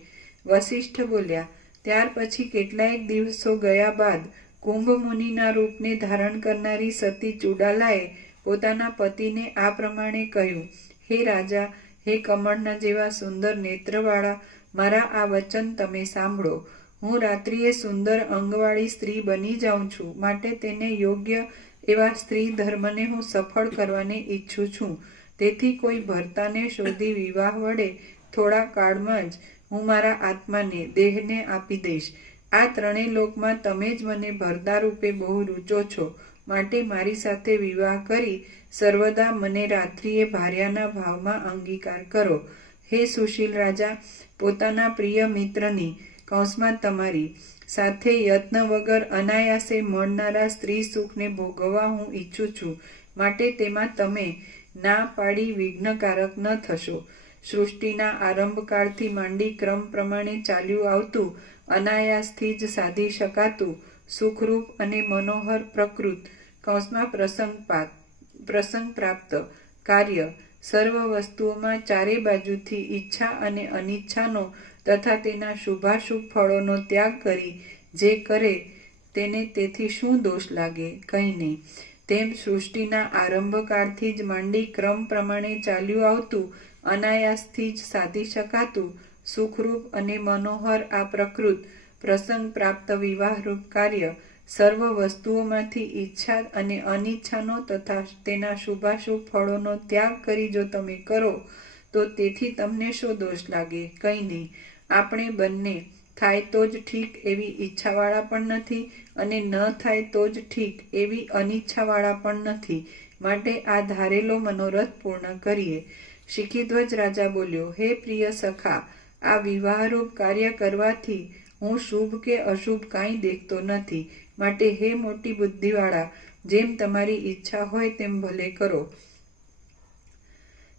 વસિષ્ઠ બોલ્યા, ત્યાર પછી કેટલાયક દિવસો ગયા બાદ કુંભમુનિના રૂપને ધારણ કરનારી સતી ચુડાલાએ પોતાના પતિને આ પ્રમાણે કહ્યું, હે રાજા, હે કમળના જેવા સુંદર નેત્રવાળા, મારા આ વચન તમે સાંભળો. હું રાત્રિએ સુંદર અંગવાળી સ્ત્રી બની જાઉં છું, માટે તેને યોગ્ય એવા સ્ત્રી ધર્મને હું સફળ કરવાને ઈચ્છું છું. તેથી કોઈ ભર્તાને શોધી વિવાહ વડે થોડા કાળમાં જ હું મારા આત્માને, દેહને આપી દઈશ. આ ત્રણેય લોકમાં તમે જ મને ભરતા રૂપે બહુ રૂચો છો, માટે મારી સાથે વિવાહ કરી સર્વદા મને રાત્રિએ ભાર્યાના ભાવમાં અંગીકાર કરો. હે સુશીલ રાજા, પોતાના પ્રિય મિત્રની કૌંસમાં તમારી સાથે યત્ન વગર અનાયાસે મળનારા સ્ત્રી સુખને ભોગવવા હું ઈચ્છું છું, માટે તેમાં તમે ના પાડી વિઘ્નકારક ન થશો. સૃષ્ટિના આરંભકાળથી માંડી ક્રમ પ્રમાણે ચાલ્યું આવતું, અનાયાસથી જ સાધી શકાતું, સુખરૂપ અને મનોહર પ્રકૃત કૌંસમાં પ્રસંગ પ્રાપ્ત કાર્ય સર્વ વસ્તુઓમાં ચારે બાજુથી ઈચ્છા અને અનિચ્છાનો તથા તેના શુભાશુભ ફળોનો ત્યાગ કરી જે કરે તેને તેથી શું દોષ લાગે? કંઈ નહીં. તેમ સૃષ્ટિના આરંભકાળથી જ માંડી ક્રમ પ્રમાણે ચાલ્યું આવતું, અનાયાસથી જ સાધી શકાતું, સુખરૂપ અને મનોહર આ પ્રકૃત પ્રસંગ પ્રાપ્ત વિવાહરૂપ કાર્ય સર્વ વસ્તુઓમાંથી ઈચ્છા અને અનિચ્છાનો તથા તેના શુભાશુભ ફળોનો ત્યાગ કરી જો તમે કરો તો તેથી તમને શો દોષ લાગે? કંઈ નહીં. આપણે બંને થાય તો જ ઠીક એવી ઈચ્છાવાળા પણ નથી અને ન થાય તો જ ઠીક એવી અનિચ્છાવાળા પણ નથી. માટે આ ધારેલો મનોરથ પૂર્ણ કરીએ. શિખીધ્વજ રાજા બોલ્યો, હે પ્રિય સખા, આ વિવાહરૂપ કાર્ય કરવાથી હું શુભ કે અશુભ કાંઈ દેખતો નથી. માટે હે મોટી બુદ્ધિવાળા, જેમ તમારી ઈચ્છા હોય તેમ ભલે કરો.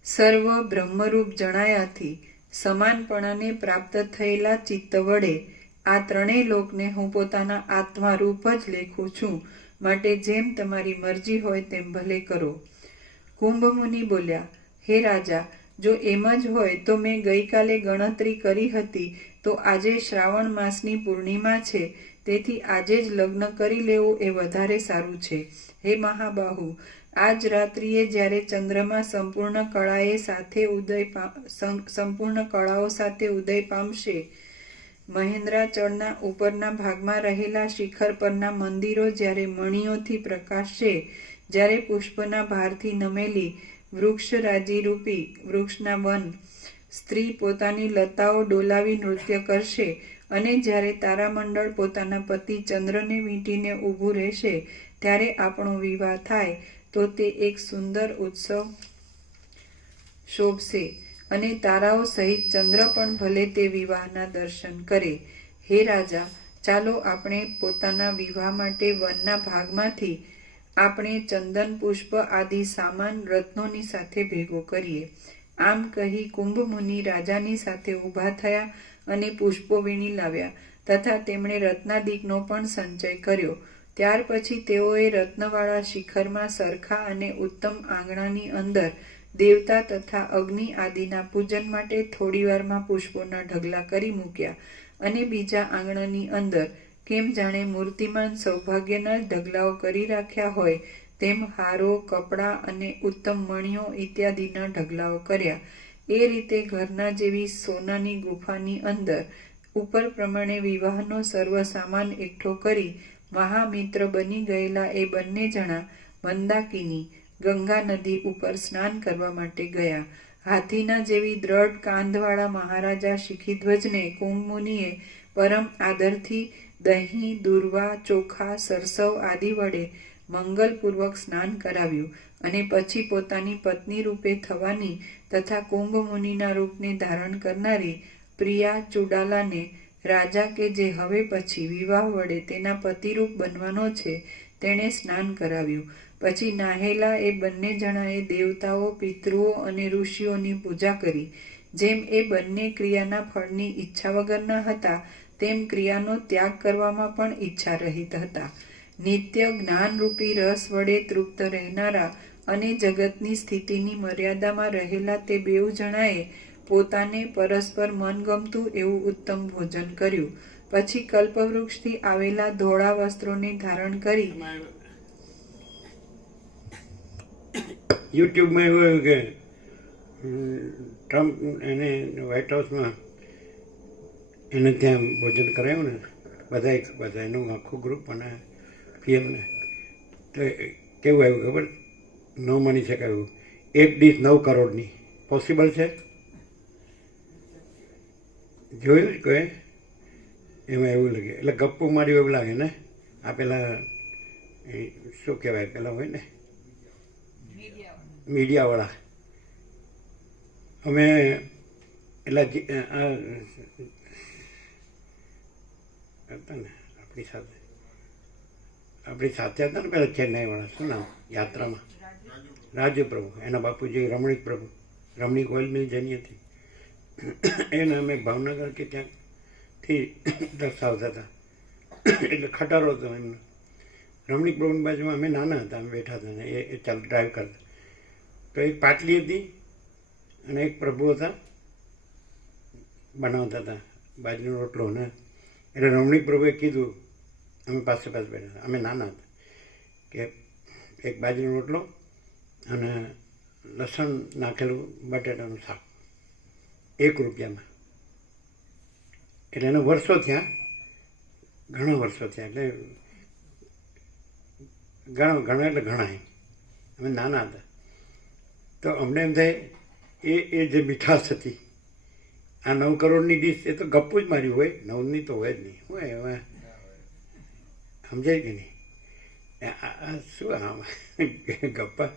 સર્વ બ્રહ્મરૂપ જણાયાથી સમાનપણાને પ્રાપ્ત થયેલા ચિત્ત વડે આ ત્રણેય લોકને હું પોતાના આત્મારૂપ જ લેખું છું. માટે જેમ તમારી મરજી હોય તેમ ભલે કરો. કુંભમુનિ બોલ્યા, હે રાજા, જો એમ જ હોય તો મેં ગઈકાલે ગણતરી કરી હતી તો આજે શ્રાવણ માસની પૂર્ણિમા છે, તેથી આજે જ લગ્ન કરી લેવું એ વધારે સારું છે. હે મહાબાહુ, આજ રાત્રિએ જ્યારે ચંદ્રમા સંપૂર્ણ કળાઓ સાથે ઉદય પામશે, મહેન્દ્રાચળના ઉપરના ભાગમાં રહેલા શિખર પરના મંદિરો જ્યારે મણિઓથી પ્રકાશશે, જ્યારે પુષ્પના ભારથી નમેલી વૃક્ષરાજીરૂપી વૃક્ષના વન સ્ત્રી પોતાની લતાઓ ડોલાવી નૃત્ય કરશે અને જ્યારે તારામંડળ પોતાના પતિ ચંદ્રને વીંટીને ઊભું રહેશે, ત્યારે આપણો વિવાહ થાય તો તે એક સુંદર ઉત્સવ શોભશે અને તારાઓ સહિત ચંદ્ર પણ ભલે તે વિવાહના દર્શન કરે. હે રાજા, ચાલો આપણે પોતાના વિવાહ માટે વનના ભાગમાંથી આપણે ચંદન પુષ્પ આદિ સામાન રત્નોની સાથે ભેગો કરીએ. આમ કહી કુંભમુનિ રાજાની સાથે ઊભા થયા અને પુષ્પો વીણી લાવ્યા તથા તેમણે રત્નાદિકનો પણ સંચય કર્યો. ત્યાર પછી તેઓએ રત્નવાળા શિખરમાં સરખા અને ઉત્તમ આંગણાની અંદર દેવતા તથા અગ્નિ આદિના પૂજન માટે થોડીવારમાં પુષ્પોના ઢગલા કરી મૂક્યા અને બીજા આંગણાની અંદર કેમ જાણે મૂર્તિમાન સૌભાગ્યના જ ઢગલાઓ કરી રાખ્યા હોય તેમ હારો, કપડાં અને ઉત્તમ મણિઓ ઇત્યાદિના ઢગલાઓ કર્યા. એ રીતે ઘરના જેવી સોનાની ગુફાની અંદર ઉપર પ્રમાણે વિવાહનો સર્વ સામાન એકઠો કરી મહામિત્ર બની ગયેલા એ બંને જણા મંદાકિની ગંગા નદી ઉપર સ્નાન કરવા માટે ગયા. હાથીના જેવી દ્રઢ કાંધવાળા મહારાજા શિખીધ્વજને કુંભમુનિએ પરમ આદરથી દહીં, દૂર્વા, ચોખા, સરસવ આદિ વડે મંગલપૂર્વક સ્નાન કરાવ્યું અને પછી પોતાની પત્ની રૂપે થવાની તથા કુંભમુનિના રૂપને ધારણ કરનારી પ્રિયા ચુડાલાને રાજા કે જે હવે પછી વિવાહ વડે તેના પતિરૂપ બનવાનો છે તેણે સ્નાન કરાવ્યું. પછી નાહેલા એ બંને જણાએ દેવતાઓ, પિતૃઓ અને ઋષિઓની પૂજા કરી. જેમ એ બંને ક્રિયાના ફળની ઈચ્છા વગરના હતા તેમ ક્રિયાનો ત્યાગ કરવામાં પણ ઈચ્છા રહિત હતા. નિત્ય જ્ઞાનરૂપી રસ વડે તૃપ્ત રહેનારા અને જગતની સ્થિતિની મર્યાદામાં રહેલા તે બેઉ જણાએ પોતાને પરસ્પર મનગમતું એવું ઉત્તમ ભોજન કર્યું. પછી કલ્પવૃક્ષથી આવેલા ધોળા વસ્ત્રોને ધારણ કરી યુટ્યુબમાં એવું કે ટ્રમ્પ એને વ્હાઇટ હાઉસમાં એને ત્યાં ભોજન કરાવ્યું ને બધા એનું આખું ગ્રુપ અને પીએમને તો કેવું આવ્યું ખબર? ન માની શકાયું. એક ડીશ 9 કરોડની પોસિબલ છે? જોયું જ કોઈ એમાં એવું લાગે. એટલે ગપ્પુ માર્યું એવું લાગે ને. આ પેલા શું કહેવાય, પેલા હોય ને મીડિયાવાળા. અમે એટલે હતા ને આપણી સાથે હતા ને પેલા ચેન્નાઈવાળા, શું નામ, યાત્રામાં રાજુ પ્રભુ, એના બાપુજી રમણીક પ્રભુ, રમણીક ઓઇલ મિલ જેની હતી એને અમે ભાવનગર કે ત્યાંથી દર્શાવતા હતા. એટલે ખટારો હતો એમનો. રમણીક પ્રભુની બાજુમાં અમે નાના હતા, અમે બેઠા હતા ને એ ચાલ ડ્રાઈવ કરતા. તો એક પાટલી હતી અને એક પ્રભુ હતા, બનાવતા હતા બાજરીનો રોટલો ને. એટલે રમણીક પ્રભુએ કીધું, અમે પાસે બેઠા હતા, અમે નાના હતા, કે એક બાજરીનો રોટલો અને લસણ નાખેલું બટેટાનું શાક 1 રૂપિયામાં. એટલે એને વર્ષો થયા, ઘણા વર્ષો થયા. એટલે ઘણા એટલે ઘણા અમે નાના હતા તો અમને એમ થાય એ જે મીઠાશ હતી આ 9 કરોડની ડીશ એ તો ગપ્પું જ માર્યું હોય, 9ની તો હોય જ નહીં. હું હવે સમજાય કે નહીં? શું ગપ્પા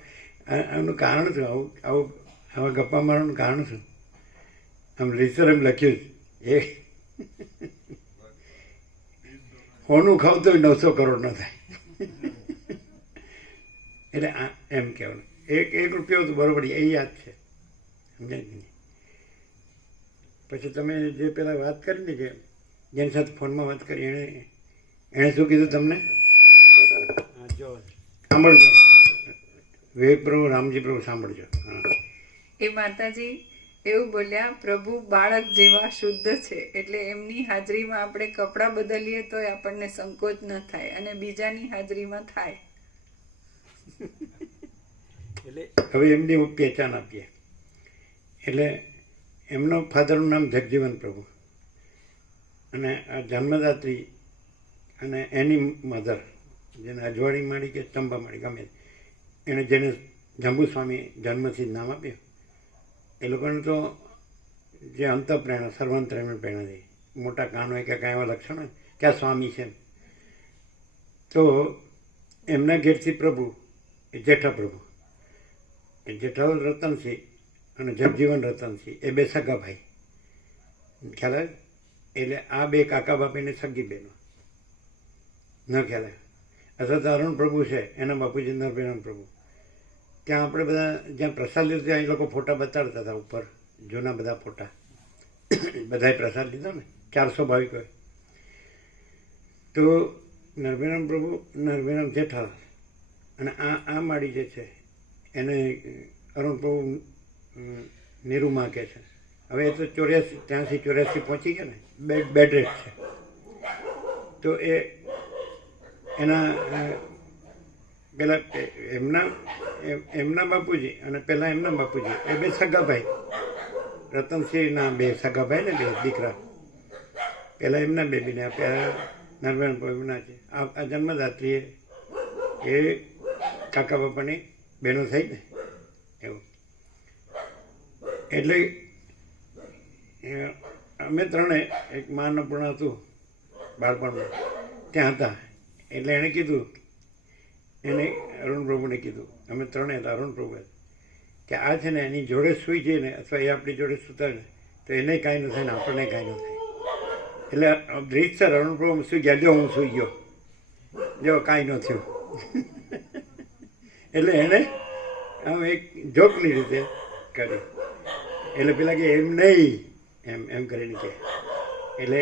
આનું કારણ શું? આવા ગપ્પા મારવાનું કારણ શું? આમ રીસર એમ લખ્યું એ હોનું ખાવ તો 900 કરોડ ન થાય. એટલે એમ કહેવાનું 1 રૂપિયો તો બરોબર એ યાદ છે, સમજાય કે નહીં? પછી તમે જે પેલા વાત કરી ને જેની સાથે ફોનમાં વાત કરી એણે શું કીધું તમને? જો સાંભળજો, વિવેક પ્રભુ, રામજી પ્રભુ, સાંભળજો. હા, એ માતાજી એવું બોલ્યા, પ્રભુ બાળક જેવા શુદ્ધ છે એટલે એમની હાજરીમાં આપણે કપડાં બદલીએ તો આપણને સંકોચ ન થાય અને બીજાની હાજરીમાં થાય. એટલે હવે એમની પહેચાન આપીએ. એટલે એમનો ફાધરનું નામ જગજીવન પ્રભુ અને આ જન્મદાત્રી અને એની મધર જેને અજવાળી માળી કે ચંબા માળી ગમે એણે જેને જંબુસ્વામી જન્મથી જ નામ આપ્યું એ લોકોને તો જે અંતઃપ્રેરણા સર્વાંતરેણ પ્રેરણા થઈ, મોટા કાન હોય કે કાંઈ એવા લક્ષણ હોય કે આ સ્વામી છે. તો એમના ઘેરથી પ્રભુ એ જેઠા પ્રભુ એ જેઠાલાલ રતનસિંહ અને જગજીવન રતનસિંહ એ 2 સગા ભાઈ, ખ્યાલ આવે? એટલે આ 2 કાકા બાપીને સગી બહેનો ન ખ્યાલ આવે? અથવા તો અરુણ પ્રભુ છે એના બાપુજી નરભેરામ પ્રભુ. ત્યાં આપણે બધા જ્યાં પ્રસાદ લીધો ત્યાં એ લોકો ફોટા બતાડતા હતા ઉપર, જૂના બધા ફોટા. બધાએ પ્રસાદ લીધો ને 400 ભાવિકોએ. તો નરભેરામ પ્રભુ, નરભેરામ જેઠાલાલ અને આ માળી જે છે એને અરુણ પ્રભુ નીરુમાં કહે છે. હવે એ તો 83 પહોંચી ગયા ને, બેડ રેસ્ટ છે. તો એના પેલા એમના બાપુજી અને પેલા એમના બાપુજી એ 2 સગા ભાઈ, રતનસિંહના 2 સગા ભાઈ ને 2 દીકરા. પેલા એમના બેબીને પેલા નરભેરામ પ્રભુના છે. આ જન્મદાત્રી એ કાકા બાપાની બહેનો થઈ ને એવું. એટલે અમે ત્રણે એક મહાન્નપૂર્ણ હતું બાળપણમાં ત્યાં હતા. એટલે એણે કીધું, એને અરુણ પ્રભુને કીધું, અમે ત્રણે હતા અરુણ પ્રભુ, કે આ છે ને એની જોડે સૂઈ જઈએ ને અથવા એ આપણી જોડે સૂતા ને તો એને કાંઈ ન થાય ને આપણને કાંઈ ન થાય. એટલે રીતસર અરુણ પ્રભુ સૂઈ ગયા, જો હું સૂઈ ગયો, જો કાંઈ ન થયું. એટલે એણે આમ એક જોકની રીતે કરી. એટલે પેલા કે એમ નહીં એમ કરીને કે, એટલે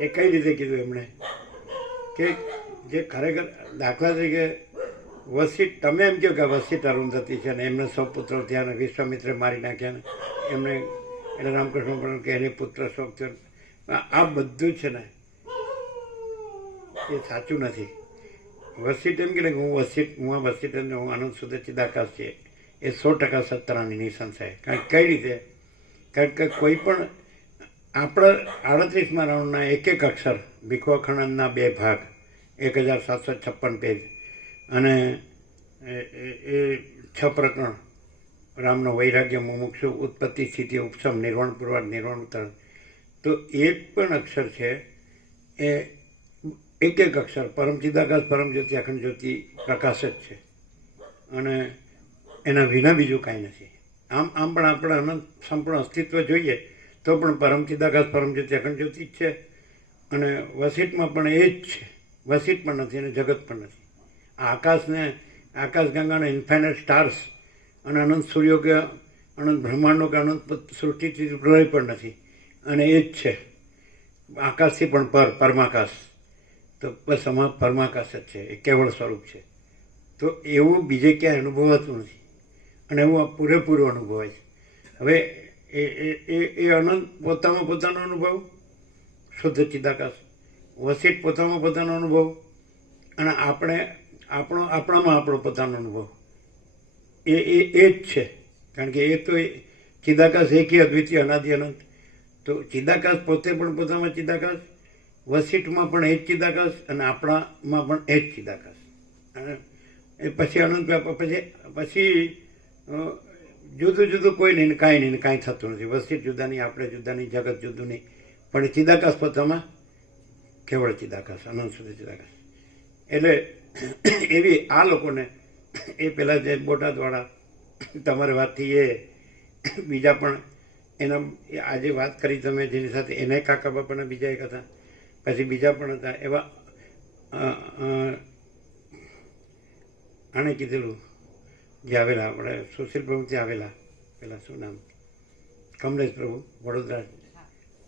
એ કઈ રીતે કીધું એમણે કે જે ખરેખર દાખલા તરીકે વસિષ્ઠ, તમે એમ કહો કે વસિષ્ઠ અરુંધતી છે ને એમને 100 પુત્રો થયા ને વિશ્વામિત્રે મારી નાખ્યા ને એમને એટલે રામકૃષ્ણ પણ કે એને પુત્ર શોક થયો. આ બધું છે ને એ સાચું નથી. વસિષ્ઠ એમ કે હું આ વસિષ્ઠ અને હું આનંદ સુધે ચિદાકાશ છે એ 100% સત્તરાની નિસંશય. કારણ કઈ રીતે? કારણ કે કોઈ પણ આપણા 38મા રાઉન્ડના એક અક્ષર, ભીખવાખંડના 2 ભાગ, 1756 પેજ અને એ 6 પ્રકરણ, રામનો વૈરાગ્ય, મુમુક્ષુ, ઉત્પત્તિ, સ્થિતિ, ઉપસમ, નિર્વાણ પૂર્વાર્ધ, નિર્વાણ ઉત્તર. તો એક પણ અક્ષર છે એ એક અક્ષર પરમ ચિદાકાશ, પરમ જ્યોતિ, અખંડ જ્યોતિ, પ્રકાશ જ છે અને એના વિના બીજું કાંઈ નથી. આમ પણ આપણે અનંત સંપૂર્ણ અસ્તિત્વ જોઈએ તો પણ પરમ ચિદાકાશ, પરમ જ્યોતિ, અખંડ જ્યોતિ જ છે અને વસિષ્ઠમાં પણ એ જ છે. વસિષ્ઠ પણ નથી અને જગત પણ નથી. આકાશગંગાના ઇન્ફાઇનાઇટ સ્ટાર્સ અને અનંત સૂર્યો કે અનંત બ્રહ્માંડો કે અનંત સૃષ્ટિથી પ્રલય પણ નથી અને એ જ છે. આકાશથી પણ પરમાકાશ. તો બસ આમાં પરમાકાશ જ છે, એ કેવળ સ્વરૂપ છે. તો એવું બીજે ક્યાંય અનુભવાતું નથી અને એવું પૂરેપૂરું અનુભવાય છે. હવે એ અનંત પોતાનો અનુભવ, શુદ્ધ ચિદાકાશ. વસિષ્ઠ પોતાનો અનુભવ અને આપણામાં આપણો પોતાનો અનુભવ એ જ છે. કારણ કે એ તો ચિદાકાશ એકી અદ્વિતીય અનાદિ અનંત. તો ચિદાકાશ પોતે પણ પોતામાં ચિદાકાશ, વસિષ્ઠમાં પણ એ જ ચિદાકાશ અને આપણામાં પણ એ જ ચિદાકાશ. અને એ પછી અનંત પછી જુદું જુદું કોઈ નહીં, કાંઈ નહીં, કાંઈ થતું નથી. વસ્તી જુદા નહીં, આપણે જુદા નહીં, જગત જુદું નહીં, પણ એ ચિદાકાશ પોતામાં કેવળ ચિદાકાશ, અનંત સુધી ચિદાકાશ. એટલે એવી આ લોકોને એ પેલા જે બોટાદવાળા તમારી વાતથી એ બીજા પણ એના આજે વાત કરી તમે જેની સાથે એને કાકા બાપાના બીજા એક હતા, પછી બીજા પણ હતા એવા. આણે કીધેલું જે આવેલા આપણે સુશીલ પ્રભુથી આવેલા પેલા શું નામ કમલેશ પ્રભુ વડોદરા,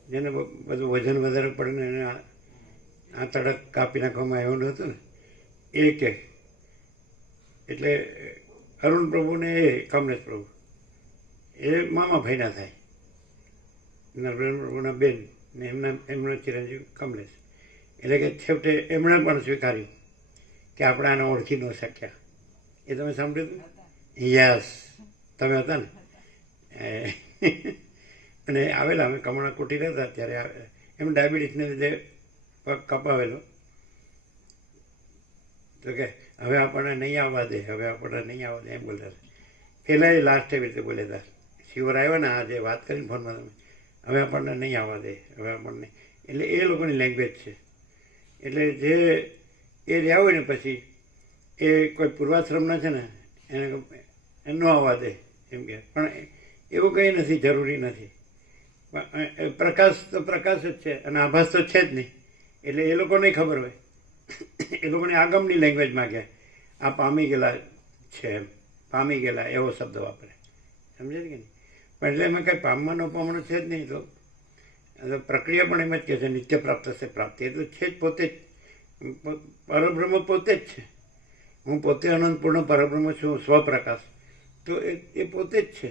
જેને બધું વજન વધારે પડે ને એને આ તડક કાપી નાખવામાં આવ્યું હતું ને એ કે એટલે અરુણ પ્રભુને એ કમલેશ પ્રભુ એ મામા ભાઈના થાય, નરેન્દ્ર પ્રભુના બેન ને એમનો ચિરંજીવ કમલેશ. એટલે કે છેવટે એમણે પણ સ્વીકાર્યું કે આપણે આને ઓળખી ન શક્યા. એ તમે સાંભળ્યું હતું? યસ, તમે હતા ને. અને આવેલા અમે કમળા કુટીર હતા ત્યારે એમ ડાયાબિટીસને લીધે પગ કપાવેલો, તો કે હવે આપણને નહીં આવવા દે, હવે આપણને નહીં આવવા દે એમ બોલતા હતા. પહેલાં એ લાસ્ટ એવી રીતે બોલ્યા હતા, શિવર આવ્યો ને આજે વાત કરીને ફોનમાં તમે, હવે આપણને નહીં આવવા દે, હવે આપણને. એટલે એ લોકોની લેંગ્વેજ છે. એટલે જે એ રહ્યા હોય ને પછી એ કોઈ પૂર્વાશ્રમના છે ને એને ન આવવા દે એમ કે, પણ એવું કંઈ નથી, જરૂરી નથી. પ્રકાશ તો પ્રકાશ જ છે અને આભાસ તો છે જ નહીં. એટલે એ લોકોને ખબર હોય, એ લોકોની આગમની લેંગ્વેજમાં કે આ પામી ગયેલા છે, એમ પામી ગયેલા એવો શબ્દ વાપરે, સમજે કે નહીં? પણ એટલે એમાં કંઈ પામવાનો પામણો છે જ નહીં. તો પ્રક્રિયા પણ એમ જ કહે છે નિત્ય પ્રાપ્ત થશે પ્રાપ્તિ. એ તો છે જ, પોતે જ પરબ્રહ્મ પોતે જ છે. હું પોતે અનંતપૂર્ણ પરબ્રહ્મ છું, સ્વપ્રકાશ. તો એ પોતે જ છે.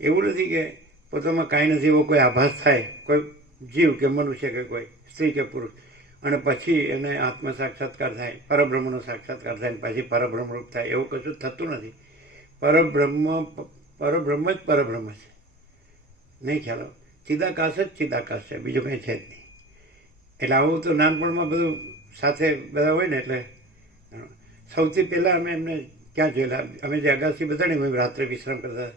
એવું નથી કે પોતામાં કાંઈ નથી એવો કોઈ આભાસ થાય, કોઈ જીવ કે મનુષ્ય કે કોઈ સ્ત્રી કે પુરુષ, અને પછી એને આત્મ સાક્ષાત્કાર થાય, પરબ્રહ્મનો સાક્ષાત્કાર થાય, પછી પરબ્રહ્મરૂપ થાય, એવું કશું થતું નથી. પરબ્રહ્મ જ પરબ્રહ્મ છે. નહીં ખ્યાલ આવે? ચિદાકાશ જ ચિદાકાશ છે, બીજું કંઈ છે જ નહીં. એટલે આવું તો નાનપણમાં બધું સાથે બધા હોય ને. એટલે સૌથી પહેલાં અમે એમને ક્યાં જોયેલા, અમે જે અગાસી બધાને અમે રાત્રે વિશ્રામ કરતા,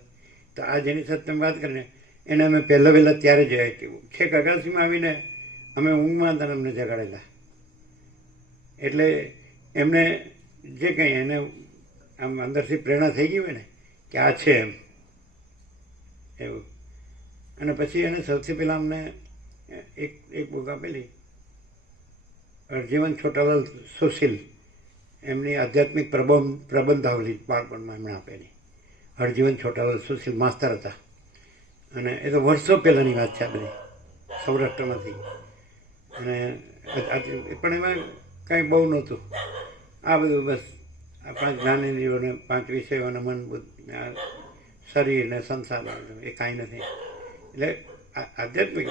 તો આ જેની સાથે તમે વાત કરીને એને અમે પહેલાં ત્યારે જોયા કે છેક અગાસીમાં આવીને અમે ઊંઘમાં હતા અમને જગાડેલા. એટલે એમને જે કંઈ એને આમ અંદરથી પ્રેરણા થઈ ગઈ હોય ને કે આ છે એમ એવું. અને પછી એને સૌથી પહેલાં અમને એક બુક આપેલી, હરજીવન છોટાલાલ સુશીલ, એમની આધ્યાત્મિક પ્રબંધાવલી બાળપણમાં એમણે આપેલી. હરજીવન છોટાલાલ સુશીલ માસ્તર હતા, અને એ તો વર્ષો પહેલાંની વાત છે આ બધી, સૌરાષ્ટ્રમાંથી. અને પણ એમાં કાંઈ બહુ નહોતું. આ બધું બસ આ 5 જ્ઞાનેન્દ્રિયોને 5 વિષયોને મન શરીર ને સંસાર એ કાંઈ નથી. એટલે આધ્યાત્મિક.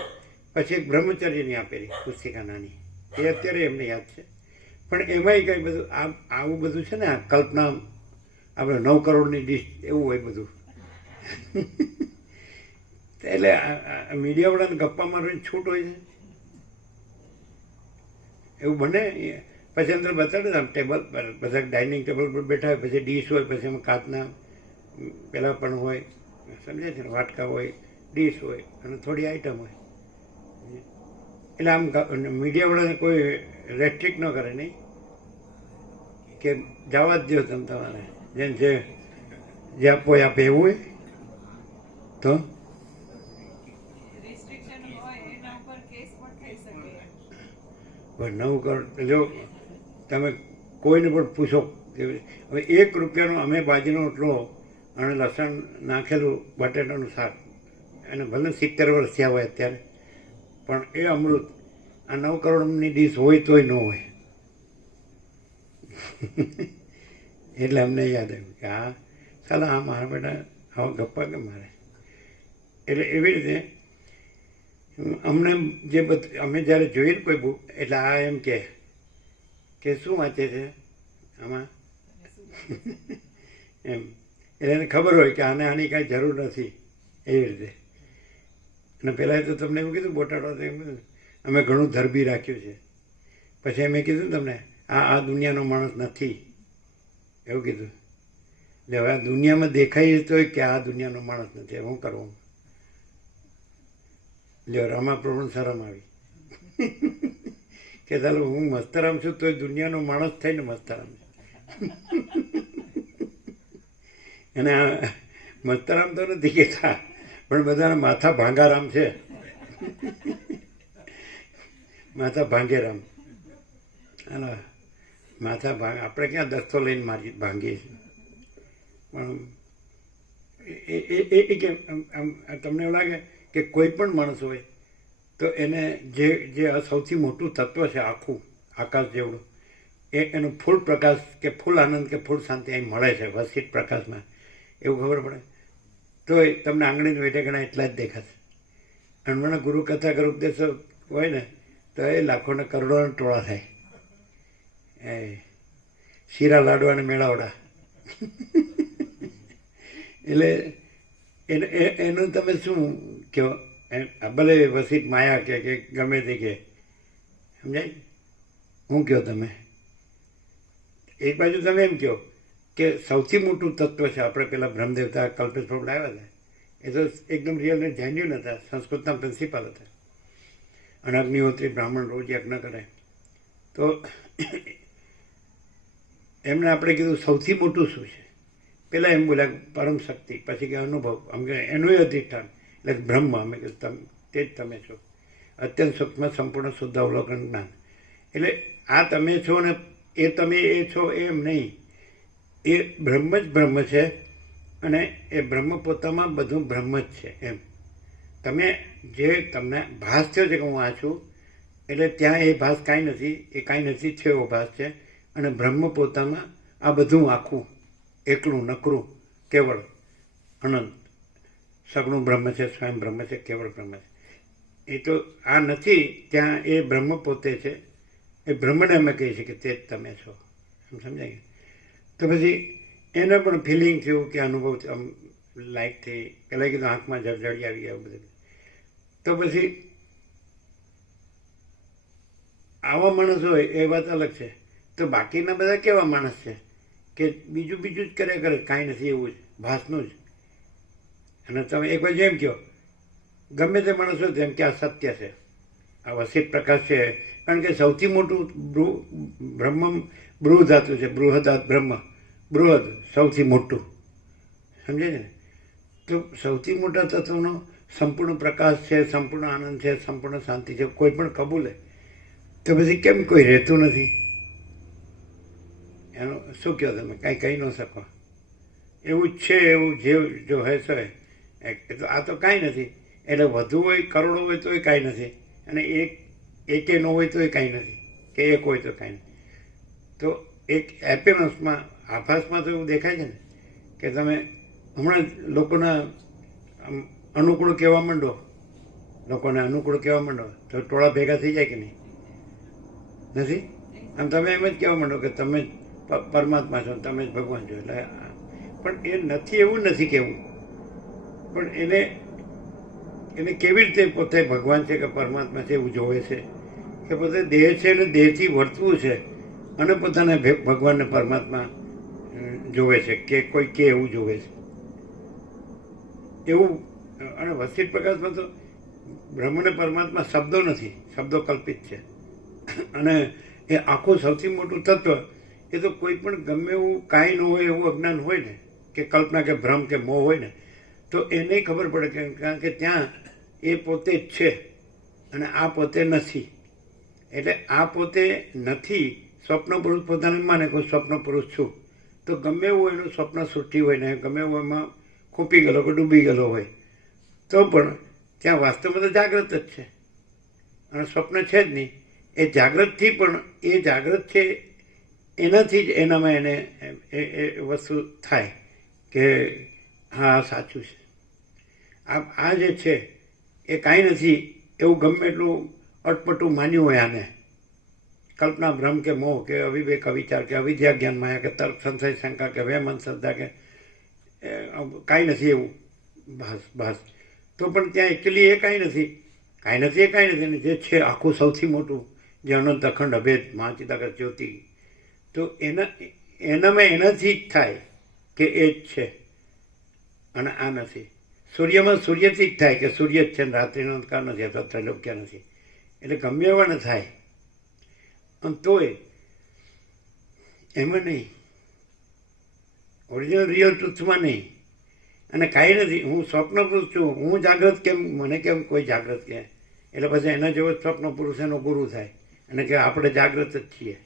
પછી એક બ્રહ્મચર્યની આપેલી પુસ્તિકા નાની, એ અત્યારે એમને યાદ છે. પણ એમાંય કંઈ બધું આવું બધું છે ને, આ કલ્પના આપણે 9 કરોડની ડીશ એવું હોય બધું. એટલે મીડિયાવાળાને ગપ્પા મારવાની છૂટ હોય છે એવું બને. પછી અંદર બતાડે આમ ટેબલ પર બધા ડાઇનિંગ ટેબલ પર બેઠા હોય, પછી ડીશ હોય, પછી એમાં કાચના પેલા પણ હોય, સમજે છે ને, વાટકા હોય, ડીશ હોય અને થોડી આઈટમ હોય. એટલે આમ મીડિયાવાળાને કોઈ રેસ્ટ્રિક્ટ ન કરે નહીં કે જવા જ દો તમે તમારે જેમ જે આપવો એ આપે એવું હોય. તો નવું કરોડ જો તમે કોઈને પણ પૂછો કે હવે 1 રૂપિયાનો અમે બાજીનો રોટલો અને લસણ નાખેલું બટેટાનું શાક, અને ભલે 70 વર્ષ થયા હોય અત્યારે, પણ એ અમૃત આ 9 કરોડની ડીશ હોય તોય ન હોય. એટલે અમને યાદ આવ્યું કે આ ચાલો આ મારા બેટા આવા ગપ્પા કે મારે. એટલે એવી રીતે અમને જે બધું અમે જ્યારે જોઈએ ને કોઈ બુક, એટલે આ એમ કે શું વાંચે છે આમાં એમ. એટલે એને ખબર હોય કે આની કાંઈ જરૂર નથી એવી રીતે. અને પહેલાં તો તમને એવું કીધું બોટાડો તો એમ કીધું અમે ઘણું ધરબી રાખ્યું છે. પછી મેં કીધું ને તમને આ દુનિયાનો માણસ નથી, એવું કીધું. એટલે હવે આ દુનિયામાં દેખાય તો કે આ દુનિયાનો માણસ નથી, હું કરવું? એટલે રામાપ્રભુને શરમ આવી કે ચાલો હું મસ્તરામ છું તો દુનિયાનો માણસ થઈને મસ્તરામ છે. અને આ મસ્તરામ તો નથી કહેતા, પણ બધાના માથા ભાંગારામ છે. માથા ભાંગેરામ. અને માથા આપણે ક્યાં દસ્તો લઈને મારી ભાંગીએ છીએ. પણ એ કે તમને એવું લાગે કે કોઈ પણ માણસ હોય તો એને જે સૌથી મોટું તત્વ છે આખું આકાશ જેવડું, એનો ફૂલ પ્રકાશ કે ફૂલ આનંદ કે ફૂલ શાંતિ અહીં મળે છે વસીત પ્રકાશમાં, એવું ખબર પડે તો તમને આંગળીને વેઠે ગણા એટલા જ દેખાશે. અને મને ગુરુ કથા કે ઉપદેશો હોય ને તો એ લાખોના કરોડોના ટોળા થાય. એ શીરા લાડવા અને મેળાવડા. એટલે એનું તમે શું કહો? ભલે વસીત માયા કે ગમે તે કે, સમજાય? હું કહો તમે? એક બાજુ તમે એમ કહો કે સૌથી મોટું તત્વ છે આપણે પેલા બ્રહ્મદેવતા કલ્પેશ પ્રભુ આવ્યા હતા એ તો એકદમ રિયલ ને જેન્યુન હતા, સંસ્કૃતના પ્રિન્સિપાલ હતા. અને અગ્નિહોત્રી બ્રાહ્મણ રોજ યજ્ઞ કરે તો એમને આપણે કીધું સૌથી મોટું શું છે? પહેલાં એમ બોલ્યા પરમ શક્તિ, પછી કે અનુભવ, આમ કે એનું અધિષ્ઠાન એટલે બ્રહ્મ. અમે કીધું તે જ તમે છો, અત્યંત સૂક્ષ્મ સંપૂર્ણ શુદ્ધ અવલોકન જ્ઞાન. એટલે આ તમે છો ને એ તમે એ છો એમ નહીં, એ બ્રહ્મ જ બ્રહ્મ છે. અને એ બ્રહ્મ પોતામાં બધું બ્રહ્મ જ છે. એમ તમે જે તમને ભાસ થયો છે કે હું આ છું, એટલે ત્યાં એ ભાસ કાંઈ નથી, એ કાંઈ નથી થયો એવો ભાસ છે. અને બ્રહ્મ પોતામાં આ બધું આખું એકલું નકરું કેવળ અનંત સગુણ બ્રહ્મ છે, સ્વયં બ્રહ્મ છે, કેવળ બ્રહ્મ છે. એ તો આ નથી ત્યાં એ બ્રહ્મ પોતે છે. એ બ્રહ્મને અમે કહીએ છીએ કે તે જ તમે છો. એમ સમજાય? તો પછી એને પણ ફિલિંગ થયું કે અનુભવ આમ લાઈક થઈ. પહેલાં કીધું આંખમાં જળજળી આવી ગયા બધું. તો પછી આવા માણસ હોય એ વાત અલગ છે. તો બાકીના બધા કેવા માણસ છે કે બીજું જ કર્યા કરે, કાંઈ નથી એવું જ ભાસનું જ. અને તમે એક બાજુ એમ કહો ગમે તે માણસ હોય તેમ કે આ સત્ય છે, આ વસીત પ્રકાશ છે. કારણ કે સૌથી મોટું બ્રહ્મ બૃહ ધાતુ છે, બૃહદાત બ્રહ્મ, બૃહદ સૌથી મોટું, સમજે છે ને? તો સૌથી મોટા તત્વનો સંપૂર્ણ પ્રકાશ છે, સંપૂર્ણ આનંદ છે, સંપૂર્ણ શાંતિ છે, કોઈ પણ કબૂલે તો પછી કેમ કોઈ રહેતું નથી? એનું શું કહો તમે? કાંઈ કહી ન શકો. એવું જ છે, એવું જે જો હે છે. તો આ તો કાંઈ નથી. એટલે વધુ હોય, કરોડો હોય તોય કાંઈ નથી, અને એકે ન હોય તોય કાંઈ નથી, કે એક હોય તો કાંઈ નથી. તો એક એપિરન્સમાં, આભાસમાં તો એવું દેખાય છે ને કે તમે હમણાં લોકોના અનુકૂળ કહેવા માંડો, લોકોને અનુકૂળ કહેવા માંડો તો ટોળા ભેગા થઈ જાય કે નહીં? નથી? આમ તમે એમ જ કહેવા માંડો કે તમે પરમાત્મા છો, તમે જ ભગવાન છો. એટલે પણ એ નથી, એવું નથી કહેવું. પણ એને કેવી રીતે પોતે ભગવાન છે કે પરમાત્મા છે એવું જોવે છે કે પોતે દેહ છે અને દેહથી વર્તવું છે અને પોતાને ભગવાનને પરમાત્મા જોવે છે કે કોઈ કે એવું જોવે છે એવું. અને વસીત પ્રકાશમાં તો બ્રહ્મ ને પરમાત્મા શબ્દો નથી, શબ્દો કલ્પિત છે. અને એ આખું સૌથી મોટું તત્વ એ તો કોઈ પણ ગમે એવું કાંઈ ન હોય એવું અજ્ઞાન હોય ને, કે કલ્પના કે ભ્રમ કે મોહ હોય ને, તો એને ખબર પડે કે કારણ કે ત્યાં એ પોતે જ છે અને આ પોતે નથી. એટલે આ પોતે નથી. સ્વપ્ન પુરુષ પોતાને માને કોઈ સ્વપ્ન પુરુષ છું, તો ગમે એવું એનું સ્વપ્ન સૃષ્ટિ હોય ને, ગમે એવું એમાં ખૂંપી ગયેલો કે ડૂબી ગયેલો હોય તો પણ ત્યાં વાસ્તવમાં તો જાગ્રત જ છે અને સ્વપ્ન છે જ નહીં. એ જાગ્રતથી પણ એ જાગ્રત છે એનાથી જ એનામાં એને એ વસ્તુ થાય કે હા સાચું છે. આ જે છે એ કાંઈ નથી એવું ગમે એટલું અટપટું માન્યું હોય આને, કલ્પના ભ્રમ કે મોહ કે અવિવેક અવિચાર કે અવિદ્યા જ્ઞાન માયા કે તર્ક સંશય શંકા કે વહેમ અંધશ્રદ્ધા કે કાંઈ નથી એવું ભાસ તો પણ ત્યાં એકચ્યુઅલી એ કાંઈ નથી એ કાંઈ નથી. જે છે આખું સૌથી મોટું, જે અનંત અખંડ અભેદ મહાચિદાકાશ જ્યોતિ, તો એનામાં એનાથી જ થાય કે એ જ છે અને આ નથી. સૂર્યમાં સૂર્યથી જ થાય કે સૂર્ય જ છે ને રાત્રિનો અંધકાર નથી અથવા ત્રૈલોક્ય નથી. એટલે ગમે એવા ને થાય અને તોય એમાં નહીં, ઓરિજિનલ રિયલ ટ્રુથમાં નહીં. અને કાંઈ નથી. હું સ્વપ્ન પુરુષ છું, હું જાગ્રત કેમ, મને કેમ કોઈ જાગ્રત કહે? એટલે પછી એના જેવો સ્વપ્ન પુરુષ એનો ગુરુ થાય અને કે આપણે જાગ્રત જ છીએ.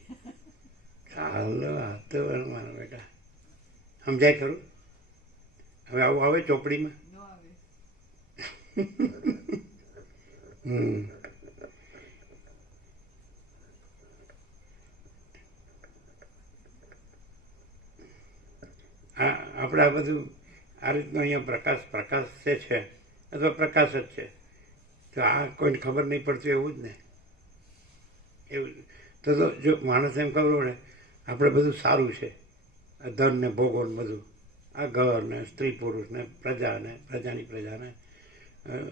ચાલો આ તો મારા બેટા સમજાય ખરું? હવે આવું આવે ચોપડીમાં? હમ આપણે આ બધું આ રીતનું અહીંયા પ્રકાશ છે અથવા પ્રકાશ જ છે, તો આ કોઈને ખબર નહીં પડતી એવું જ ને. એવું તો જો માણસ એમ ખબર પડે આપણે બધું સારું છે, આ ધન ને ભોગો ને બધું, આ ઘર ને સ્ત્રી પુરુષ ને પ્રજા ને પ્રજાની પ્રજાને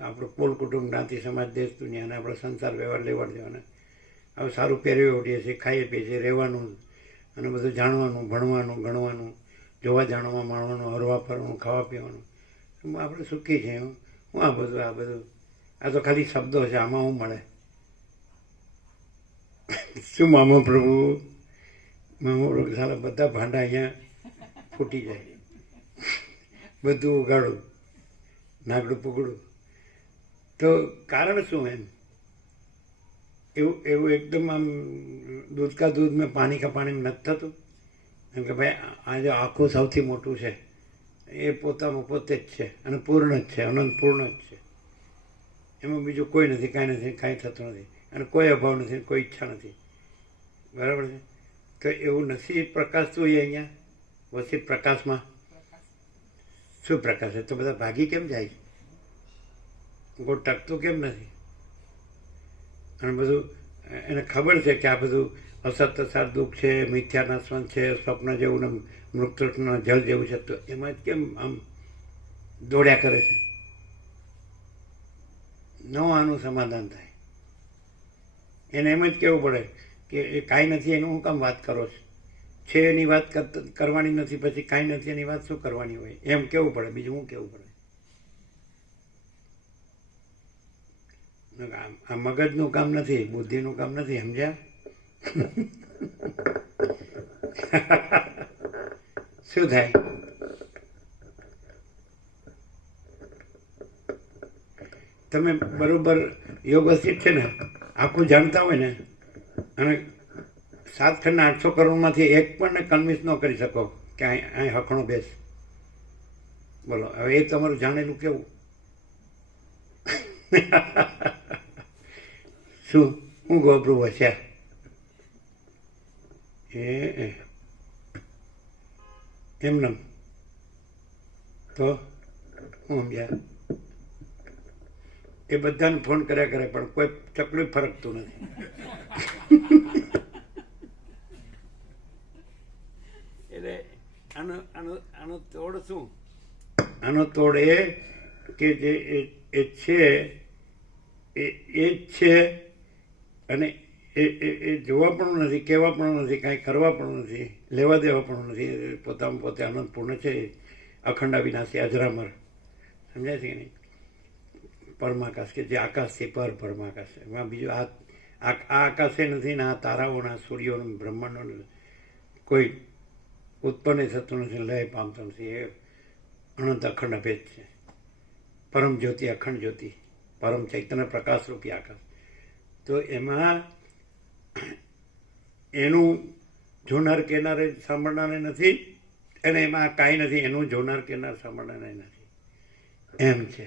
આપણું કુલ કુટુંબ જ્ઞાતિ સમાજ દેશ દુનિયાને આપણો સંસાર વ્યવહાર લેવા દેવાને હવે સારું પહેરવી ઉઠીએ છીએ, ખાઈએ પીએ છીએ, રહેવાનું અને બધું જાણવાનું, ભણવાનું, ગણવાનું, જોવા જાણવા માણવાનું, હરવા ફરવાનું, ખાવા પીવાનું, આપણે સુખી છીએ. હું આ બધું આ તો ખાલી શબ્દો છે, આમાં શું મળે? શું મામો પ્રભુ, મામો પ્રભુ સારા બધા ભાંડા અહીંયા ફૂટી જાય, બધું ઉગાડું, નાગડું પુગડું. તો કારણ શું એમ? એવું એકદમ આમ દૂધ કા દૂધ મેં પાણી કા પાણી નથી થતું એમ કે ભાઈ આજે આખું સૌથી મોટું છે એ પોતામાં પોતે જ છે અને પૂર્ણ જ છે, અનંત પૂર્ણ જ છે. એમાં બીજું કોઈ નથી, કાંઈ નથી, કાંઈ થતું નથી અને કોઈ અભાવ નથી, કોઈ ઈચ્છા નથી. બરાબર છે? તો એવું નથી પ્રકાશતું હોય અહીંયા વસી પ્રકાશમાં. શું પ્રકાશ છે? તો બધા ભાગી કેમ જાય છે? કોઈ ટકતું કેમ નથી? અને બધું એને ખબર છે કે આ બધું અસત સાર દુઃખ છે, મિથ્યા નસ્વંત છે, સ્વપ્ન જેવું ને મૃતના જળ જેવું છે, તો એમાં કેમ આમ દોડ્યા કરે છે? ન આનું સમાધાન થાય. એને એમ જ કહેવું પડે કે એ કાંઈ નથી એનું હું કામ વાત કરો છે એની વાત કરવાની નથી, પછી કાંઈ નથી એની વાત શું કરવાની હોય? એમ કેવું પડે, બીજું શું કેવું પડે? આ મગજનું કામ નથી, બુદ્ધિનું કામ નથી, સમજ્યા? શું થાય? તમે બરોબર યોગસ્થિત છે ને આખું જાણતા હોય ને અને 7 ખંડના 800 કરોડમાંથી એક પણ કન્વિન્સ ન કરી શકો કે અહીં હકણો બેસ. બોલો હવે એ તમારું જાણેલું કેવું? શું હું ગોબરું વસ્યા એમને તો હું સમજ્યા? એ બધાને ફોન કર્યા કરે પણ કોઈ ચકલું ફરકતું નથી. એટલે આનો તોડ શું? આનો તોડ એ કે જે એ છે એ જ છે અને એ જોવા પણ નથી, કહેવા પણ નથી, કાંઈ કરવા પણ નથી, લેવા દેવા પણ નથી. પોતામાં પોતે આનંદપૂર્ણ છે, અખંડ અવિનાશી અજરામર. સમજાય છે કે નહીં? પરમાકાશ કે જે આકાશથી પરમાકાશ છે. એમાં બીજું આ આકાશે નથી ને આ તારાઓના સૂર્યોનું બ્રહ્માંડોનું કોઈ ઉત્પન્ન થતું નથી, લય પામતું નથી. એ અનંત અખંડ અભેદ છે. પરમ જ્યોતિ, અખંડ જ્યોતિ, પરમ ચૈતન્ય પ્રકાશ રૂપી આકાશ. તો એમાં એનું જોનાર કેનારે સાંભળનારે નથી અને એમાં કાંઈ નથી એનું જોનાર કેનાર સાંભળનારે નથી. એમ છે.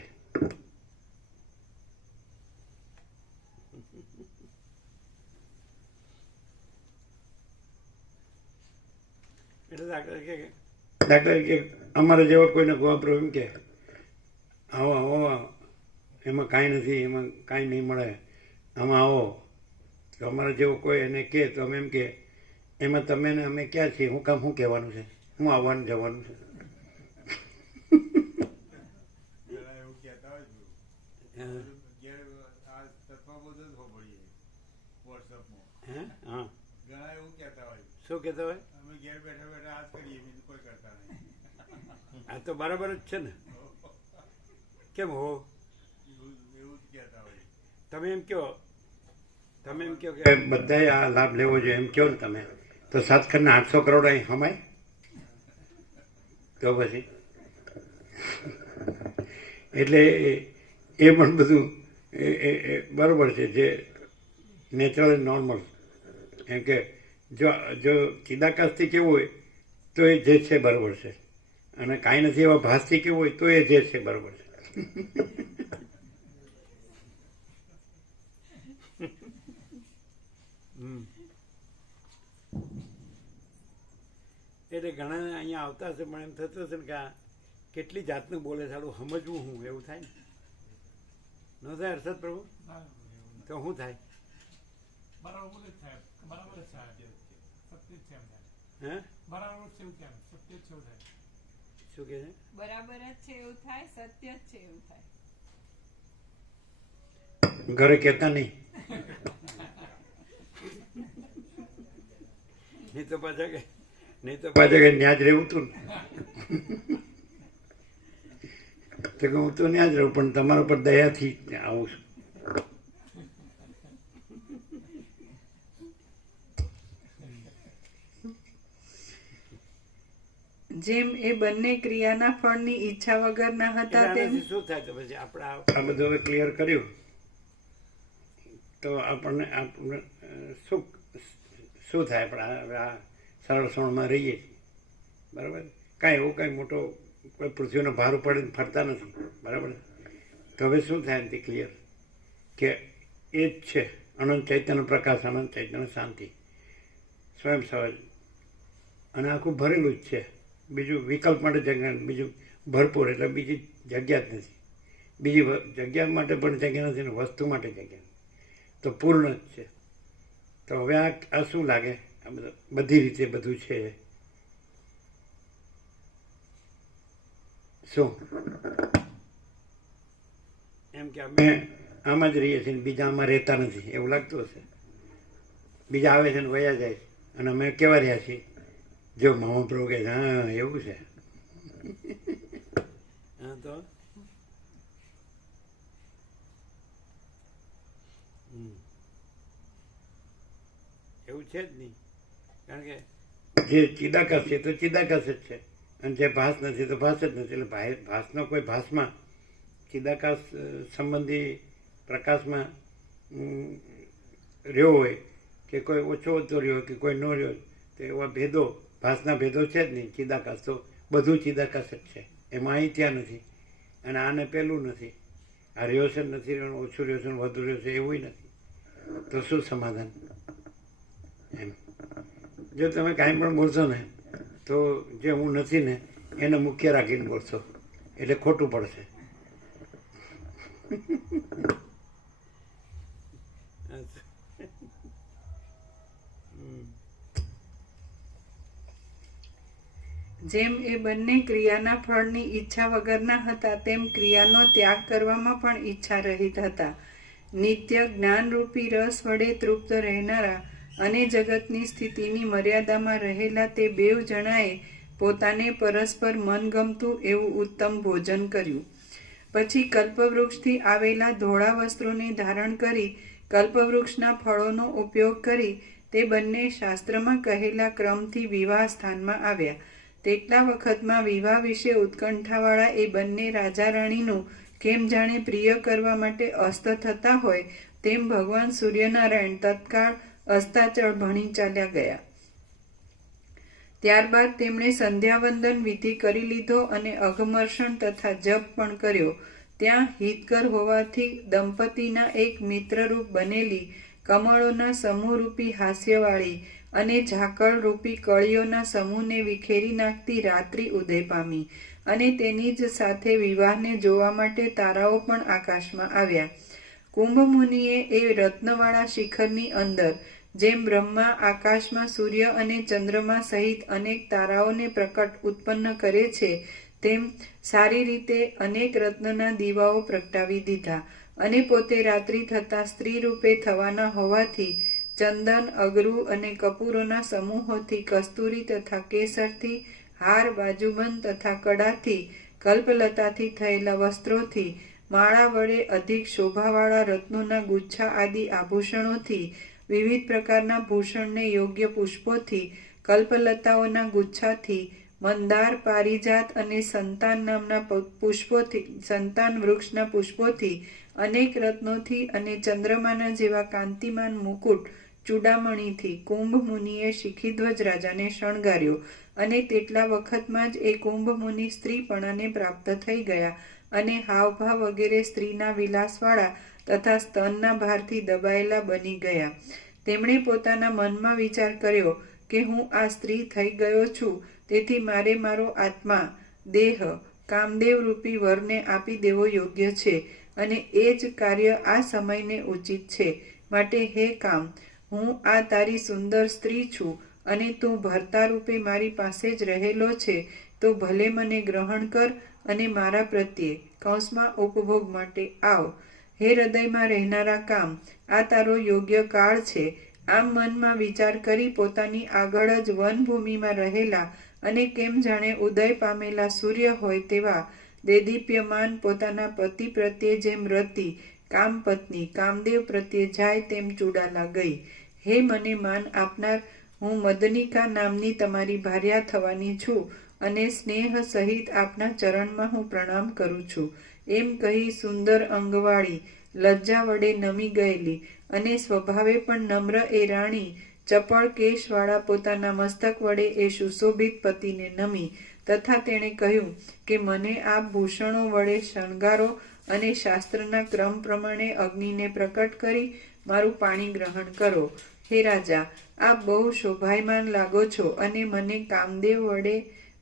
એટલે દાખલા કે અમારે જેવા કોઈને ગોવાપરો એમ કે આવો આવો એમાં કાંઈ નથી, એમાં કાંઈ નહીં મળે, આમાં આવો. તો અમારે જેવો કોઈ એને કહે તો અમે એમ કે એમાં તમે ને અમે ક્યાં છીએ? હું કામ શું કહેવાનું છે? હું આવવાનું જવાનું છે? હા, શું કહેતા હોય? ઘેર બેઠા બેઠા આ જ કરીએ, બીજું કોઈ કરતા નહીં. આ તો બરાબર જ છે ને. કેમ હો? એવું એવું જ કહેતા હોય. તમે એમ કહો કે બધાએ આ લાભ લેવો જોઈએ એમ કહો ને તમે, તો 7 ખંડના 800 કરોડ અહીં હમાય? તો પછી એટલે એ પણ બધું એ બરાબર છે, જે નેચરલ નોર્મલ. એમ કે જો ચિદાકાશથી કેવું હોય તો એ જે છે બરાબર છે, અને કાંઈ નથી એવા ભાસથી કેવું હોય તો એ જે છે બરાબર છે. એટલે ઘણા અહીંયા આવતા હશે પણ એમ થતું હશે ને કે આ કેટલી જાતનું બોલે, સારું સમજવું હું, એવું થાય ને? ન થાય હર્ષદ પ્રભુ? તો શું થાય? બરાબર જ થાય, બરાબર જ થાય, સત્ય જ છે એમ થાય. હે? બરાબર છે એવું કેમ, સત્ય જ છે એવું થાય. શું કહે છે? બરાબર જ છે એવું થાય, સત્ય જ છે એવું થાય. ઘરે કહેતા નહીં. નહીં તો પાછા કે ન્યા જ રહેવું તું ને. તો કે હું તો ન્યા જ રહું, પણ તમારા પર દયાથી આવું છું. જેમ એ બંને ક્રિયાના ફળની ઈચ્છા વગરના હતા તેમ આનાથી શું થાય? તો પછી આપણે આ બધું હવે ક્લિયર કર્યું તો આપણને શું થાય? આપણે હવે આ સરળ સોણમાં રહીએ, બરાબર? કાંઈ એવું કાંઈ મોટો કોઈ પૃથ્વીનો ભાર ઉપાડીને ફરતા નથી, બરાબર? તો હવે શું થાય એનાથી ક્લિયર કે એ જ છે અનંત ચૈતન્ય પ્રકાશ, અનંત ચૈતન્ય શાંતિ, સ્વયં સહજ, અને આખું ભરેલું જ છે. બીજું વિકલ્પ માટે જગ્યા, બીજું ભરપૂર, એટલે બીજી જગ્યા જ નથી. બીજી જગ્યા માટે પણ જગ્યા નથી ને વસ્તુ માટે જગ્યા નથી, તો પૂર્ણ જ છે. તો હવે આ શું લાગે? આ બધી રીતે બધું છે શું? એમ કે અમે આમાં જ રહીએ છીએ, બીજા આમાં રહેતા નથી એવું લાગતું હશે. બીજા આવે છે ને વયા જાય છે, અને અમે કેવા રહ્યા છીએ? જો મહાપ્રભુ કે હા એવું છે. હા તો એવું છે જ નહીં, કારણ કે જે ચિદાકાશ છે તો ચિદાકાશ જ છે, અને જે ભાસ નથી તો ભાસ જ નથી. એટલે ભાસનો કોઈ ભાસમાં ચિદાકાશ સંબંધી પ્રકાશમાં રહ્યો હોય કે કોઈ ઓછો રહ્યો કે કોઈ ન રહ્યો, તો એવા ભેદો, ભાસના ભેદો છે જ નહીં. ચિદાકાશ તો બધું ચિદાકાશ જ છે, એમાં અહીં ત્યાં નથી, અને આને પેલું નથી, આ રહ્યો છે નથી રહ્યો, ઓછું રહ્યો છે વધુ રહ્યો છે એવું નથી. તો શું સમાધાન? એમ જો તમે કાંઈ પણ બોલશો ને તો જે હું નથી ને એને મુખ્ય રાખીને બોલશો એટલે ખોટું પડશે. જેમ એ બંને ક્રિયાના ફળની ઈચ્છા વગરના હતા તેમ ક્રિયાનો ત્યાગ કરવામાં પણ ઈચ્છા રહિત હતા. નિત્ય જ્ઞાનરૂપી રસ વડે તૃપ્ત રહેનારા અને જગતની સ્થિતિની મર્યાદામાં રહેલા તે બેવ જણાએ પોતાને પરસ્પર મનગમતું એવું ઉત્તમ ભોજન કર્યું. પછી કલ્પવૃક્ષથી આવેલા ધોળા વસ્ત્રોને ધારણ કરી કલ્પવૃક્ષના ફળોનો ઉપયોગ કરી તે બંને શાસ્ત્રમાં કહેલા ક્રમથી વિવાહ સ્થાનમાં આવ્યા. તેટલા વખતમાં વિવાહ વિશે ઉત્કંઠાવાળા એ બંને રાજા રાણીનું કેમ જાણે પ્રિય કરવા માટે અસ્ત થતા હોય તેમ ભગવાન સૂર્યનારાયણ તત્કાળ અસ્તાચળ ભણી ચાલ્યા ગયા. ત્યારબાદ તેમણે સંધ્યાવંદન વિધિ કરી લીધો અને અઘમર્ષણ તથા જપ પણ કર્યો. ત્યાં હિતકર હોવાથી દંપતીના એક મિત્રરૂપ બનેલી કમળોના સમૂહરૂપી હાસ્યવાળી અને ઝાકળરૂપી કળીઓના સમૂહને વિખેરી નાખતી રાત્રિ ઉદય પામી, અને તેની જ સાથે વિવાહને જોવા માટે તારાઓ પણ આકાશમાં આવ્યા. કુંભ મુનિએ એ રત્નવાળા શિખરની અંદર જેમ બ્રહ્મા આકાશમાં સૂર્ય અને ચંદ્રમા સહિત અનેક તારાઓને પ્રકટ ઉત્પન્ન કરે છે તેમ સારી રીતે અનેક રત્નના દીવાઓ પ્રગટાવી દીધા, અને પોતે રાત્રિ થતાં સ્ત્રી રૂપે થવાના હોવાથી ચંદન, અગરુ અને કપૂરોના સમૂહોથી, કસ્તુરી તથા કેસરથી, હાર, બાજુબંધ તથા કડાથી, કલ્પલતાથી થયેલા વસ્ત્રોથી, માળા વડે અધિક શોભાવાળા રત્નોના ગુચ્છા આદિ આભૂષણોથી, વિવિધ પ્રકારના ભૂષણને યોગ્ય પુષ્પોથી, કલ્પલતાઓના ગુચ્છાથી, મંદાર, પારિજાત અને સંતાન નામના પુષ્પોથી, સંતાન વૃક્ષના પુષ્પોથી, અનેક રત્નોથી અને ચંદ્રમાના જેવા કાંતિમાન મુકુટ ચૂડામણીથી કુંભ મુનિએ શિખીધ્વજ રાજાને શણગાર્યો, અને તેટલા વખતમાં જ એ કુંભ મુનિ સ્ત્રીપણાને પ્રાપ્ત થઈ ગયા અને હાવભાવ વગેરે સ્ત્રીના વિલાસવાળા તથા સ્તનના ભારથી દબાયેલા બની ગયા. તેમણે પોતાના મનમાં વિચાર કર્યો કે હું આ સ્ત્રી થઈ ગયો છું, તેથી મારે મારો આત્મા, દેહ, કામદેવ રૂપી વરને આપી દેવો યોગ્ય છે, અને એ જ કાર્ય આ સમયને ઉચિત છે. માટે હે કામ, હું આ તારી સુંદર સ્ત્રી છું, અને તું ભર્તા રૂપે મારી પાસે જ રહેલો છે, તો ભલે મને ગ્રહણ કર અને મારા પ્રત્યે ઉપભોગ માટે આવ. હે હૃદયમાં રહેનારા કામ, આ તારો યોગ્ય કાળ છે. આમ મનમાં વિચાર કરી પોતાની આગળ જ વનભૂમિમાં રહેલા અને કેમ જાણે ઉદય પામેલા સૂર્ય હોય તેવા દેદીપ્યમાન પોતાના પતિ પ્રત્યે જેમ રતિ, કામપત્ની, કામદેવ પ્રત્યે જાય તેમ ચૂડાલા ગઈ. હે મને માન આપનાર, હું મદનિકા નામની તમારી ભાર્યા થવાની છું, અને સ્નેહ સહિત આપના ચરણમાં હું પ્રણામ કરું છું. એમ કહી સુંદર અંગવાળી, લજ્જા વડે નમી ગયેલી અને સ્વભાવે પણ નમ્ર એ રાણી ચપળ કેશવાળા પોતાના મસ્તક વડે એ સુશોભિત પતિને નમી, તથા તેણે કહ્યું કે મને આપ ભૂષણો વડે શણગારો અને શાસ્ત્રના ક્રમ પ્રમાણે અગ્નિને પ્રકટ કરી મારું પાણી ગ્રહણ કરો. હે રાજા, આપ બહુ શોભાયમાન લાગો છો અને મને કામદેવ વડે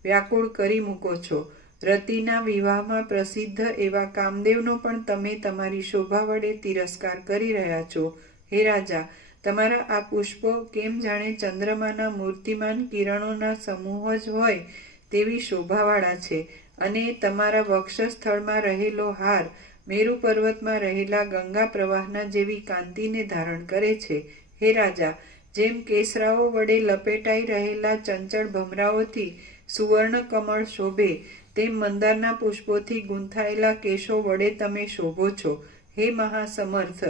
વ્યાકુળ કરી મૂકો છો. રતિના વિવાહમાં પ્રસિદ્ધ એવા કામદેવનો પણ તમે તમારી શોભા વડે તિરસ્કાર કરી રહ્યા છો. હે રાજા, તમારા આ પુષ્પો કેમ જાણે ચંદ્રમાના મૂર્તિમાન કિરણોના સમૂહ જ હોય તેવી શોભાવાળા છે, અને તમારા વક્ષસ્થળમાં રહેલો હાર મેરુ પર્વતમાં રહેલા ગંગા પ્રવાહના જેવી કાંતિને ધારણ કરે છે. હે રાજા, જેમ કેસરાઓ વડે લપેટાઈ રહેલા ચંચળ ભમરાઓથી સુવર્ણ કમળ શોભે, તેમ મંદારના પુષ્પોથી ગૂંથાયેલા કેશો વડે તમે શોભો છો. હે મહાસમર્થ,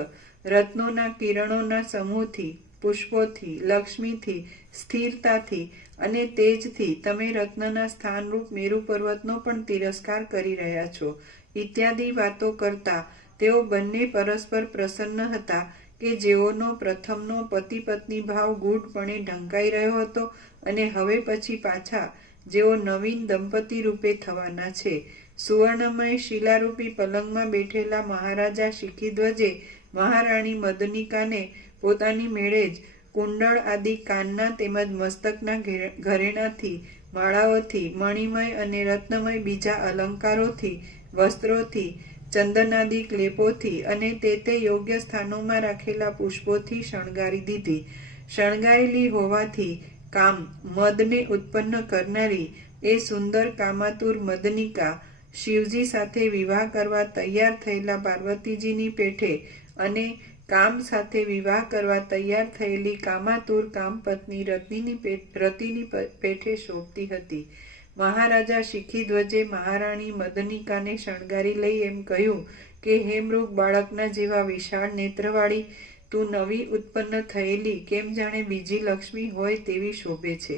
રત્નોના કિરણોના સમૂહથી, પુષ્પોથી, લક્ષ્મીથી, સ્થિરતાથી અને તેજથી તમે રત્નના સ્થાનરૂપ મેરુ પર્વતનો પણ તિરસ્કાર કરી રહ્યા છો. ઇત્યાદિ વાતો કરતા તેઓ બંને પરસ્પર પ્રસન્ન હતા કે જેઓનો પ્રથમનો પતિ પત્ની ભાવ ગૂઢપણે ઢંકાઈ રહ્યો હતો, અને હવે પછી પાછા જેઓ નવીન દંપતી રૂપે થવાના છે. સુવર્ણમય શિલારૂપી પલંગમાં બેઠેલા મહારાજા શિખીધ્વજે મહારાણી મદનિકાને પોતાની મેળે જ કુંડળ આદિ કાનના તેમજ મસ્તકના ઘરેણાથી, માળાઓથી, મણિમય અને રત્નમય બીજા અલંકારોથી, વસ્ત્રોથી, ચંદનાદિક લેપોથી અને તે યોગ્ય સ્થાનોમાં રાખેલા પુષ્પોથી શણગારી દીધી. શણગારેલી હોવાથી કામ, મદને ઉત્પન્ન કરનારી એ સુંદર કામાતુર મદનિકા શિવજી સાથે વિવાહ કરવા તૈયાર થયેલા પાર્વતીજીની પેઠે અને કામ સાથે વિવાહ કરવા તૈયાર થયેલી કામાતુર કામપત્ની રતિની પેઠે શોભતી હતી. મહારાજા શિખીધ્વજે મહારાણી મદનિકાને શણગારી લઈ એમ કહ્યું કે હે મૃગ બાળકના જેવા વિશાળ નેત્રવાળી, તું નવી ઉત્પન્ન થયેલી કેમ જાણે બીજી લક્ષ્મી હોય તેવી શોભે છે.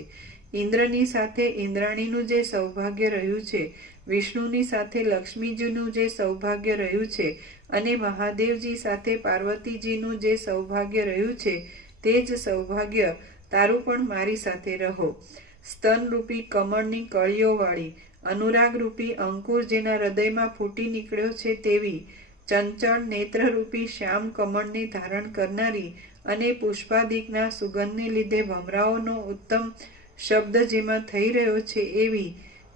ઇન્દ્રની સાથે ઇન્દ્રાણીનું જે સૌભાગ્ય રહ્યું છે, વિષ્ણુની સાથે લક્ષ્મીજીનું જે સૌભાગ્ય રહ્યું છે, અને મહાદેવજી સાથે પાર્વતીજીનું જે સૌભાગ્ય રહ્યું છે, તે જ સૌભાગ્ય તારું પણ મારી સાથે રહો. સ્તનરૂપી કમળની કળીઓવાળી, અનુરાગરૂપી અંકુર જેના હૃદયમાં ફૂટી નીકળ્યો છે તેવી, ચંચળ નેત્રરૂપી શ્યામ કમળને ધારણ કરનારી અને પુષ્પાદિકના સુગંધને લીધે ભમરાઓનો ઉત્તમ શબ્દ જેમાં થઈ રહ્યો છે એવી,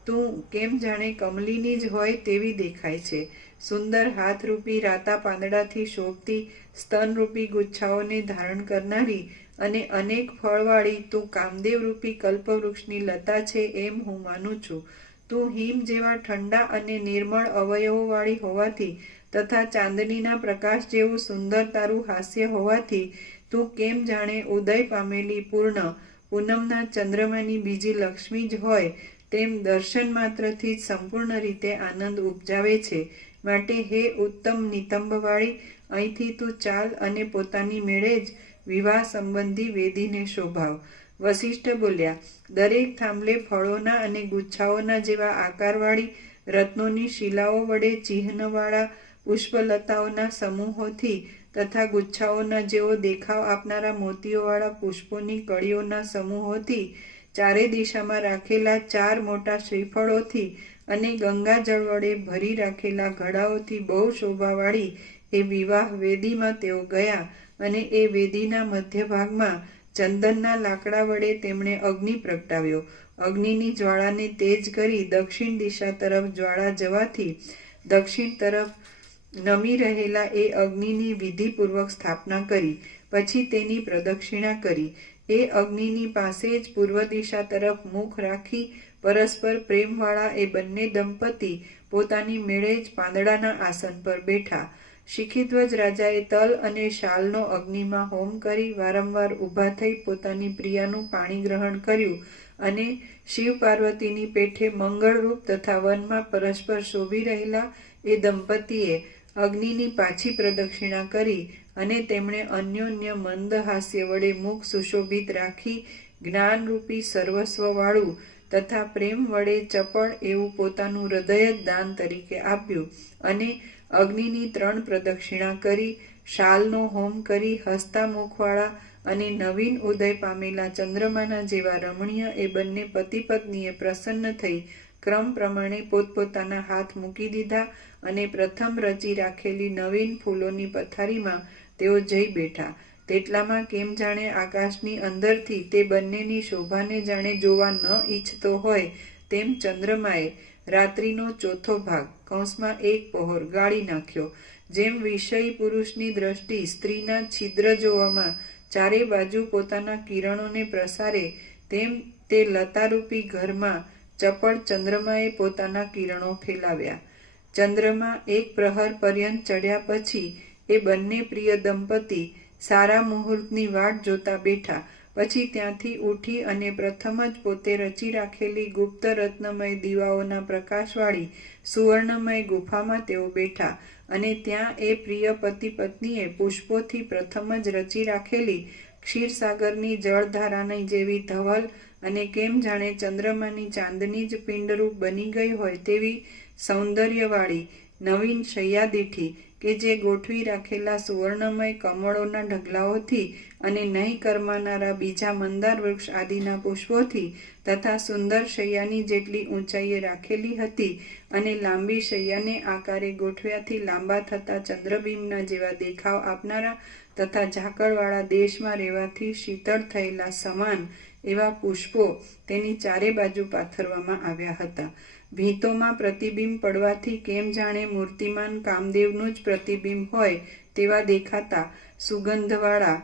તું કેમ જાણે કમલીની જ હોય તેવી દેખાય છે. સુંદર હાથરૂપી રાતા પાંદડાથી શોભતી, સ્તનરૂપી ગુચ્છાઓને ધારણ કરનારી અને અનેક ફળવાળી તું કામદેવરૂપી કલ્પવૃક્ષની લતા છે એમ હું માનું છું. તું હિમ જેવા ઠંડા અને નિર્મળ અવયવોવાળી હોવાથી તથા ચાંદનીના પ્રકાશ જેવું સુંદર તારું હાસ્ય હોવાથી તું કેમ જાણે ઉદય પામેલી પૂર્ણ પૂનમના ચંદ્રમાની બીજી લક્ષ્મી જ હોય તેમ દર્શન માત્રથી જ સંપૂર્ણ રીતે આનંદ ઉપજાવે છે. માટે હે ઉત્તમ નિતંબવાળી, અહીંથી તું ચાલ અને પોતાની મેળે જ વિવાહ સંબંધી વેદીને શોભાવ. વસિષ્ઠ બોલ્યા, દરેક થાંભલે ફળોના અને ગુચ્છાઓના જેવા આકારવાળી રત્નોની શિલાઓ વડે ચિહ્નવાળા પુષ્પલતાઓના સમૂહોથી તથા ગુચ્છાઓના જેવો દેખાવ આપનારા મોતીઓવાળા પુષ્પોની કળીઓના સમૂહોથી, ચારે દિશામાં રાખેલા 4 મોટા શ્રીફળોથી અને ગંગાજળ વડે ભરી રાખેલા ઘડાઓથી બહુ શોભાવાળી એ વિવાહ વેદીમાં તેઓ ગયા અને એ વેદીના મધ્યભાગમાં ચંદનના લાકડા વડે તેમણે અગ્નિ પ્રગટાવ્યો. અગ્નિની જ્વાળાને તેજ કરી દક્ષિણ દિશા તરફ જ્વાળા જવાથી દક્ષિણ તરફ નમી રહેલા એ અગ્નિની વિધિપૂર્વક સ્થાપના કરી. પછી તેની પ્રદક્ષિણા કરી. એ અગ્નિની પાસે જ પૂર્વ દિશા તરફ મુખ રાખી પરસ્પર પ્રેમવાળા એ બંને દંપતી પોતાની મેળે જ પાંદડાના આસન પર બેઠા. શિખીધ્વજ રાજાએ તલ અને શાલનો અગ્નિમાં હોમ કરી વારંવાર ઊભા થઈ પોતાની પ્રિયાનું પાણી ગ્રહણ કર્યું અને શિવ પાર્વતીની પેઠે મંગળરૂપ તથા વનમાં પરસ્પર શોભી રહેલા એ દંપતીએ અગ્નિની પાછી પ્રદક્ષિણા કરી અને તેમણે અન્યોન્ય મંદ હાસ્ય વડે મુખ સુશોભિત રાખી જ્ઞાનરૂપી સર્વસ્વવાળું તથા પ્રેમ વડે ચપળ એવું પોતાનું હૃદય જ દાન તરીકે આપ્યું અને અગ્નિની 3 પ્રદક્ષિણા કરી, શાલનો હોમ કરી, હસતા મુખવાળા અને નવીન ઉદય પામેલા ચંદ્રમાના જેવા રમણીય એ બંને પતિ પત્નીએ પ્રસન્ન થઈ ક્રમ પ્રમાણે પોતપોતાના હાથ મૂકી દીધા અને પ્રથમ રચી રાખેલી નવીન ફૂલોની પથારીમાં તેઓ જઈ બેઠા. તેટલામાં કેમ જાણે આકાશની અંદરથી તે બંનેની શોભાને જાણે જોવા ન ઈચ્છતો હોય તેમ ચંદ્રમાએ રાત્રિનો ચોથો ભાગ કૌંસમાં 1 પહોર ગાળી નાખ્યો. જેમ વિષયી પુરુષની દ્રષ્ટિ સ્ત્રીના છિદ્ર જોવામાં ચારે બાજુ પોતાના કિરણોને પ્રસારે તેમ તે લતારૂપી ઘરમાં ચપળ ચંદ્રમાએ પોતાના કિરણો ફેલાવ્યા. ચંદ્રમા 1 પ્રહર પર્યંત ચડ્યા પછી એ બંને પ્રિય દંપતી સારા મુહૂર્તની વાટ જોતા બેઠા. પછી ત્યાંથી ઉઠી અને પ્રથમ જ પોતે રચી રાખેલી ગુપ્ત રત્નમય દીવાઓના પ્રકાશવાળી સુવર્ણમય ગુફામાં તેઓ બેઠા અને ત્યાં એ પ્રિય પતિ પત્નીએ પુષ્પોથી પ્રથમ જ રચી રાખેલી ક્ષીરસાગરની જળધારાની જેવી ધવલ અને કેમ જાણે ચંદ્રમાની ચાંદની જ પિંડરૂપ બની ગઈ હોય તેવી સૌંદર્યવાળી નવીન શૈયાદીઠી કે જે ગોઠવી રાખેલા સુવર્ણમય કમળોના ઢગલાઓથી અને નહીં કરમાનારા બીજા મંદાર વૃક્ષ આદિના પુષ્પોથી તથા સુંદર શૈયાની જેટલી ઊંચાઈએ રાખેલી હતી અને લાંબી શૈયાને આકારે ગોઠવ્યાથી લાંબા થતા ચંદ્રબિંબના જેવા દેખાવ આપનારા તથા ઝાકળવાળા દેશમાં રહેવાથી શીતળ થયેલા સમાન એવા પુષ્પો તેની ચારે બાજુ પાથરવામાં આવ્યા હતા. ભીંતોમાં પ્રતિબિંબ પડવાથી કેમ જાણે મૂર્તિમાન કામદેવનું જ પ્રતિબિંબ હોય તેવા દેખાતા સુગંધવાળા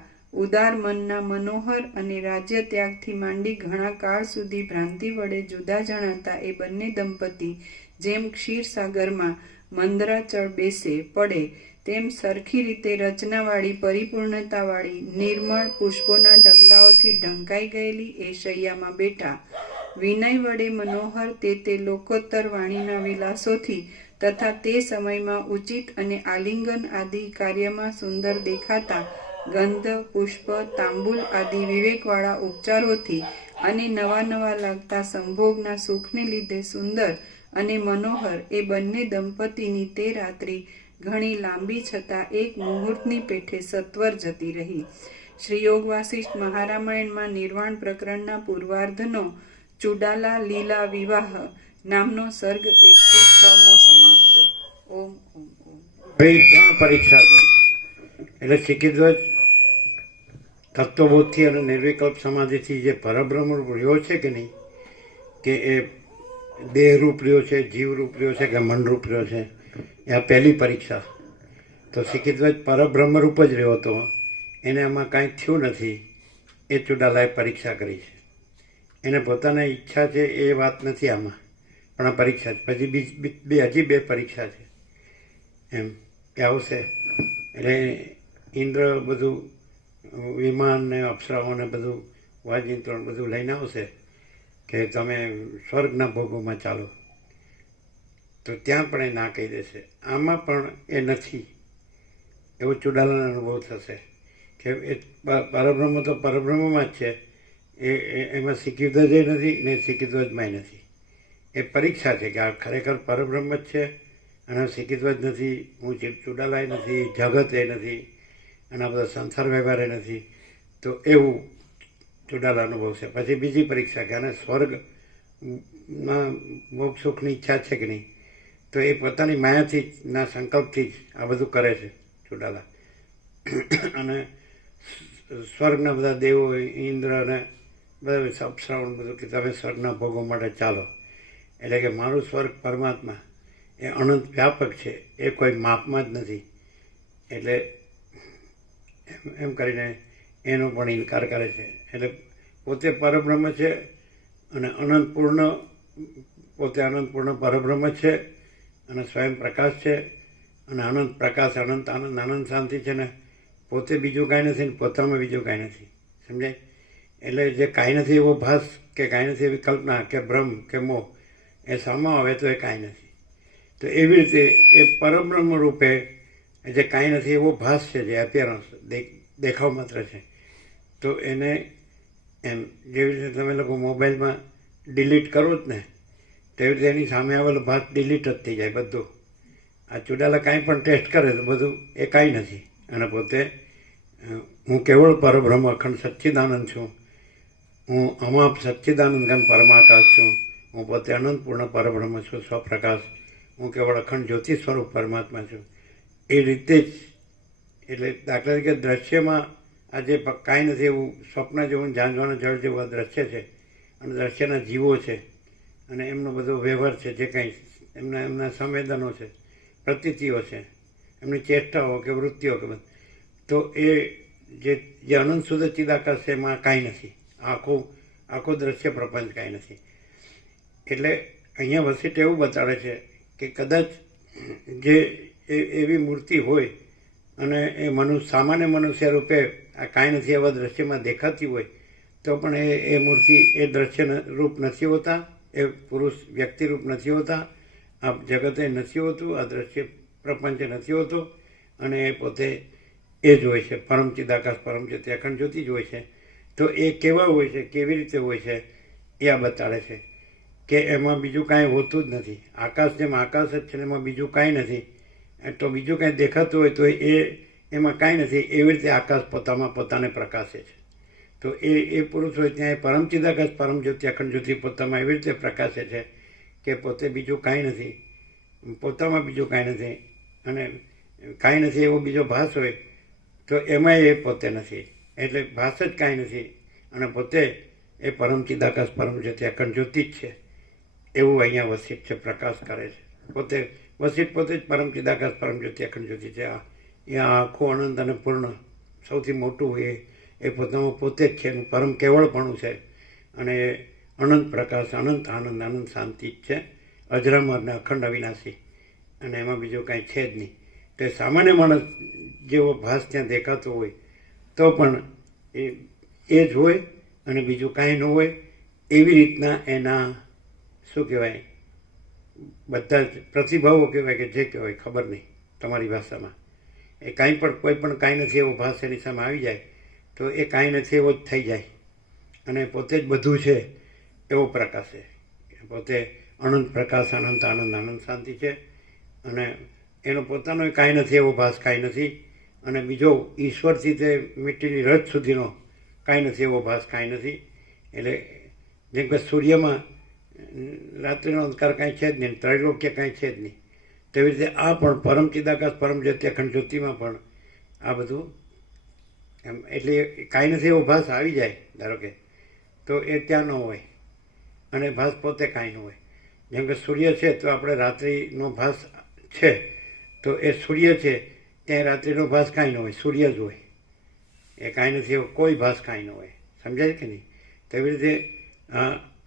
ઉદાર મનના મનોહર અને રાજ્ય ત્યાગથી માંડી ઘણા કાળ સુધી ભ્રાંતિ વડે જુદા જણાતા એ બંને દંપતી જેમ ક્ષીરસાગરમાં મંદરાચળ બેસે પડે તેમ સરખી રીતે રચનાવાળી પરિપૂર્ણતાવાળી નિર્મળ પુષ્પોના ઢગલાઓથી ઢંકાઈ ગયેલી એ શૈયામાં બેઠા. વિનય વડે મનોહર તે લોકોત્તર વાણીના વિલાસોથી તથા તે સમયમાં ઉચિત અને આલિંગન આદિ કાર્યમાં સુંદર દેખાતા ગંધ, પુષ્પ, તાંબુલ આદિ વિવેકવાળા ઉપચારોથી અને નવા નવા લાગતા સંભોગના સુખને લીધે સુંદર અને મનોહર એ બંને દંપતીની તે રાત્રિ ઘણી લાંબી છતાં એક મુહૂર્તની પેઠે સત્વર જતી રહી. શ્રી યોગ વાસિષ્ઠ મહારામાયણમાં નિર્વાણ પ્રકરણના પૂર્વાર્ધનો ચુડાલા લીલા વિવાહ નામનો સર્ગ 106મો સમાપ્ત. ઓમ ઓમ ઓમ. હવે 3 પરીક્ષા છે. એટલે શિખીધ્વજ તત્વબોધથી અને નિર્વિકલ્પ સમાધિથી જે પરબ્રહ્મ રહ્યો છે કે નહીં, કે એ દેહરૂપ રહ્યો છે, જીવરૂપ રહ્યો છે કે મનરૂપ રહ્યો છે, એ આ પહેલી પરીક્ષા. તો શિખીધ્વજ પરબ્રહ્મરૂપ જ રહ્યો હતો, એને આમાં કાંઈ થયું નથી, એ ચુડાલાએ પરીક્ષા કરી છે. એને પોતાની ઈચ્છા છે એ વાત નથી આમાં, પણ આ પરીક્ષા છે. પછી હજી 2 પરીક્ષા છે એમ એ આવશે. એટલે ઇન્દ્ર બધું વિમાન ને અપ્સરાઓને બધું વાજિંત્રણ બધું લઈને આવશે કે તમે સ્વર્ગના ભોગોમાં ચાલો, તો ત્યાં પણ એ ના કહી દેશે. આમાં પણ એ નથી એવો ચુડાલાનો અનુભવ થશે કે એ પરબ્રહ્મ તો પરબ્રહ્મમાં જ છે. એમાં શીખીધ્વજ નથી ને શીખીધ્વજમાંય નથી. એ પરીક્ષા છે કે આ ખરેખર પરબ્રહ્મ જ છે અને શીખીધ્વજ નથી, હું ચુડાલાય નથી, જગત એ નથી, અને આ બધા સંસાર વ્યવહાર એ નથી. તો એવું ચુડાલા અનુભવ છે. પછી બીજી પરીક્ષા કે આને સ્વર્ગમાં મોક્ષ સુખની ઈચ્છા છે કે નહીં, તો એ પોતાની માયાથી ના સંકલ્પથી જ આ બધું કરે છે ચુડાલા. અને સ્વર્ગના બધા દેવો ઇન્દ્ર અને બધા અપ્સરાઓ બધું કે તમે સ્વર્ગના ભોગો માટે ચાલો. એટલે કે મારું સ્વર્ગ પરમાત્મા એ અનંત વ્યાપક છે, એ કોઈ માપમાં જ નથી. એટલે એમ કરીને એનો પણ ઇનકાર કરે છે. એટલે પોતે પરબ્રહ્મ છે અને અનંતપૂર્ણ, પોતે અનંતપૂર્ણ પરબ્રહ્મ છે અને સ્વયં પ્રકાશ છે અને અનંત પ્રકાશ, અનંત આનંદ, આનંદ શાંતિ છે ને પોતે બીજું કાંઈ નથી ને પોતામાં બીજું કાંઈ નથી. સમજાય? એટલે જે કાંઈ નથી એવો ભાસ કે કાંઈ નથી એવી કલ્પના કે ભ્રમ કે મોહ એ સામો આવે તો એ કાંઈ નથી. તો એવી રીતે એ પરબ્રહ્મ રૂપે જે કાંઈ નથી એવો ભાસ છે, જે અપિયરન્સ દેખાવ માત્ર છે, તો એને એમ જેવી રીતે તમે લોકો મોબાઈલમાં ડિલીટ કરો જ ને, તેવી રીતે એની સામે આવેલો ભાસ ડિલીટ જ થઈ જાય બધું. આ ચુડાલા કાંઈ પણ ટેસ્ટ કરે તો બધું એ કાંઈ નથી. અને પોતે હું કેવળ પરબ્રહ્મ અખંડ સચ્ચિદાનંદ છું, હું અમાપ સચ્ચિદાનંદ ઘન પરમાકાશ છું, હું પોતે અનંતપૂર્ણ પરબ્રહ્મ છું, સ્વપ્રકાશ, હું કેવળ અખંડ જ્યોતિ સ્વરૂપ પરમાત્મા છું. એ રીતે જ એટલે દાખલા તરીકે દ્રશ્યમાં આજે કાંઈ નથી એવું સ્વપ્ન જેવું, ઝાંઝવાના જળ જેવું આ દ્રશ્ય છે અને દ્રશ્યના જીવો છે અને એમનો બધો વ્યવહાર છે, જે કાંઈ એમના સંવેદનો છે, પ્રતીતિઓ છે, એમની ચેષ્ટાઓ કે વૃત્તિઓ કે બધું, તો એ જે અનંત શુદ્ધ ચિદાકાશ છે એમાં કાંઈ નથી. આખું દ્રશ્ય પ્રપંચ કાંઈ નથી. એટલે અહીંયા વસીટ એવું બતાડે છે કે કદાચ જે એવી મૂર્તિ હોય અને એ સામાન્ય મનુષ્ય રૂપે આ કાંઈ નથી એવા દ્રશ્યમાં દેખાતી હોય, તો પણ એ મૂર્તિ એ દ્રશ્ય રૂપ નથી હોતા, એ પુરુષ વ્યક્તિ રૂપ નથી હોતા, આ જગતે નથી હોતું, આ દ્રશ્ય પ્રપંચ નથી હોતો, અને એ પોતે એ જ હોય છે, પરમ ચિદાકાશ, પરમ જ્યોતિ, અખંડ જ્યોતિ જ હોય છે. તો એ કેવા હોય છે, કેવી રીતે હોય છે, એ આ બતાડે છે કે એમાં બીજું કાંઈ હોતું જ નથી. આકાશ જેમ આકાશ જ છે, એમાં બીજું કાંઈ નથી. તો બીજું કાંઈ દેખાતું હોય તો એમાં કાંઈ નથી. એવી રીતે આકાશ પોતાને પ્રકાશે છે. તો એ પુરુષ હોય ત્યાં એ પરમ ચિદાકાશ, પરમ જ્યોતિ, અખંડ જ્યોતિ પોતામાં એવી રીતે પ્રકાશે છે કે પોતે બીજું કાંઈ નથી, પોતામાં બીજું કાંઈ નથી. અને કાંઈ નથી એવો બીજો ભાસ હોય તો એમાં એ પોતે નથી. એટલે ભાસ જ કાંઈ નથી અને પોતે એ પરમ ચિદાકાશ, પરમ જ્યોતિ, અખંડ જ્યોતિ જ છે. એવું અહીંયા વસીટ છે, પ્રકાશ કરે છે. વસીટ પોતે જ પરમ ચિદાકાશ, પરમ જ્યોતિ, અખંડ જ્યોતિ છે. એ આખું અનંત અને પૂર્ણ સૌથી મોટું હોય એ પોતામાં પોતે જ છે, એનું પરમ કેવળપણું છે. અને અનંત પ્રકાશ, અનંત આનંદ, અનંત શાંતિ જ છે, અજરામર ને અખંડ અવિનાશી, અને એમાં બીજું કાંઈ છે જ નહીં. તો સામાન્ય માણસ જેવો ભાસ ત્યાં દેખાતો હોય તો પણ એ જ હોય અને બીજું કાંઈ ન હોય. એવી રીતના એના શું કહેવાય, બધા જ પ્રતિભાવો કહેવાય કે જે કહેવાય ખબર નહીં તમારી ભાષામાં, એ કાંઈ પણ કોઈ પણ કાંઈ નથી એવો ભાસ એની સામે આવી જાય તો એ કાંઈ નથી એવો જ થઈ જાય અને પોતે જ બધું છે એવો પ્રકાશ છે. પોતે અનંત પ્રકાશ, અનંત આનંદ, આનંદ શાંતિ છે અને એનો પોતાનો કાંઈ નથી એવો ભાસ કાંઈ નથી. અને બીજો ઈશ્વરથી તે મીઠીની રજ સુધીનો કાંઈ નથી એવો ભાસ કાંઈ નથી. એટલે જેમ કે સૂર્યમાં રાત્રિનો અંધકાર કાંઈ છે જ નહીં, ત્રૈલોક્ય કાંઈ છે જ નહીં, તેવી રીતે આ પણ પરમ ચિદાકાશ, પરમ જ્યોતિ, અખંડ જ્યોતિમાં પણ આ બધું એમ. એટલે કાંઈ નથી એવો ભાસ આવી જાય ધારો કે, તો એ ત્યાં ન હોય અને ભાસ પોતે કાંઈ ન હોય. જેમ કે સૂર્ય છે તો આપણે રાત્રિનો ભાસ છે, તો એ સૂર્ય છે ત્યાં રાત્રિનો ભાસ કાંઈ ન હોય, સૂર્ય જ હોય. એ કાંઈ નથી એવો કોઈ ભાસ કાંઈ ન હોય. સમજાય કે નહીં? તેવી રીતે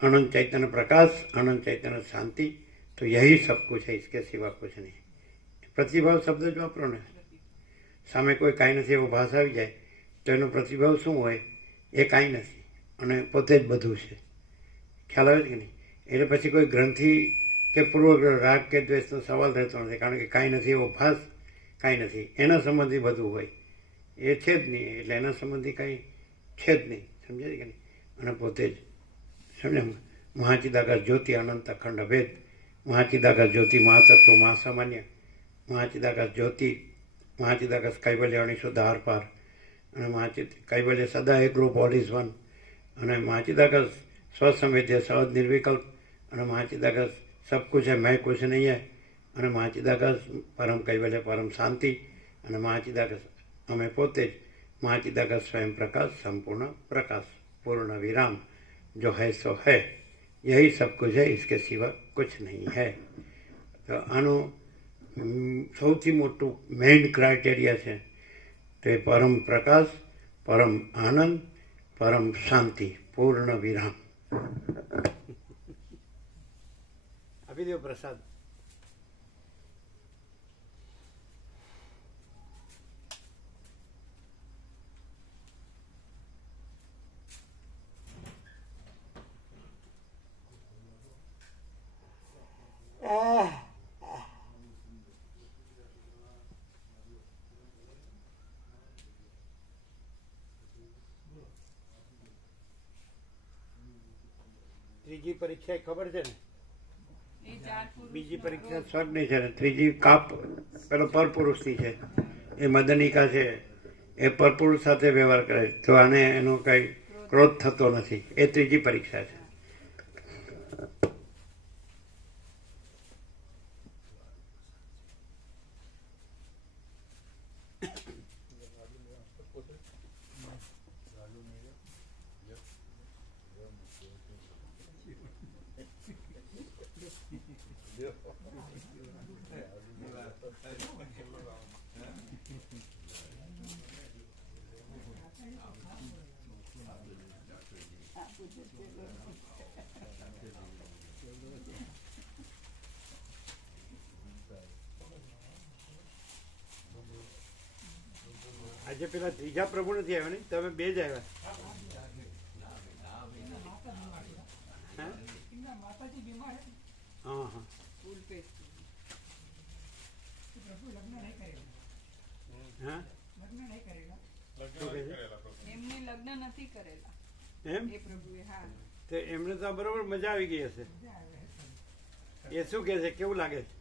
अनंत चैतन्य प्रकाश, अनंत चैतन्य शांति, तो यही सब कुछ है, इसके सिवा कुछ नहीं. प्रतिभाव शब्द જ વાપરો ને, સામે કોઈ કાંઈ નથી એવો ભાસ આવી જાય તો એનો પ્રતિભાવ શું હોય? એ કાંઈ નથી અને પોતે જ બધું છે. ખ્યાલ આવે છે કે નહીં? એટલે પછી કોઈ ગ્રંથિ કે પૂર્વગ્રહ રાગ કે દ્વેષનો સવાલ રહેતો નથી, કારણ કે કાંઈ નથી એવો ભાસ કાંઈ નથી. એના સંબંધી બધું હોય, એ છે જ નહીં, એટલે એના સંબંધી કાંઈ છે જ નહીં. સમજાય કે નહીં? અને પોતે જ સમજે. મહાચિદાકાશ જ્યોતિ અનંત અખંડ અભેદ, મહાચિદાકાશ જ્યોતિ મહાતત્વ મહાસામાન્ય, મહાચિદાકાશ જ્યોતિ, મહાચિદાકાશ કૈવલ્ય અણીશો ધાર પાર, અને કૈવલ્ય સદા એકરૂપ ઓલ ઇઝ વન, અને મહાચિદાકાશ સ્વસંવેદ્ય સહજ નિર્વિકલ્પ, અને મહાચિદાકાશ સબ કુછ है मैं कुछ नहीं है, અને મહાચિદાકાશ પરમ કૈવલ્ય પરમ શાંતિ, અને મહાચિદાકાશ અમે પોતે જ મહાચિદાકાશ સ્વયં પ્રકાશ સંપૂર્ણ પ્રકાશ પૂર્ણ વિરામ જો है सो है, यही सब कुछ है, इसके सिवा कुछ नहीं है. તો આનું સૌથી મોટું મેઇન ક્રાઇટેરિયા છે તો એ પરમ પ્રકાશ, પરમ આનંદ, પરમ શાંતિ, પૂર્ણ વિરામ. આપી દો પ્રસાદ. ત્રીજી પરીક્ષા એ ખબર છે ને? એ ચાર પુરુષ બીજી પરીક્ષા સ્વર્ગની છે ને ત્રીજી કાપ પેલો પરપુરુષની છે. એ મદનિકા છે, એ પરપુરુષ સાથે વ્યવહાર કરે તો આને એનો કઈ ક્રોધ થતો નથી. એ ત્રીજી પરીક્ષા છે. આજે પેલા ત્રીજા પ્રભુ નથી આવ્યા ને, તમે બે જ આવ્યા. માતાજી બીમાર હે, હા હા. ફૂલ પેસ્ટ પ્રભુ લગ્ન નહીં કરેલા, હા લગ્ન નહીં કરેલા. શું કહે છે? એમને લગ્ન નથી કરેલા એમ એ પ્રભુએ. હા, તો એમને તો બરોબર મજા આવી ગઈ હશે. એ શું કહે છે? કેવું લાગે છે?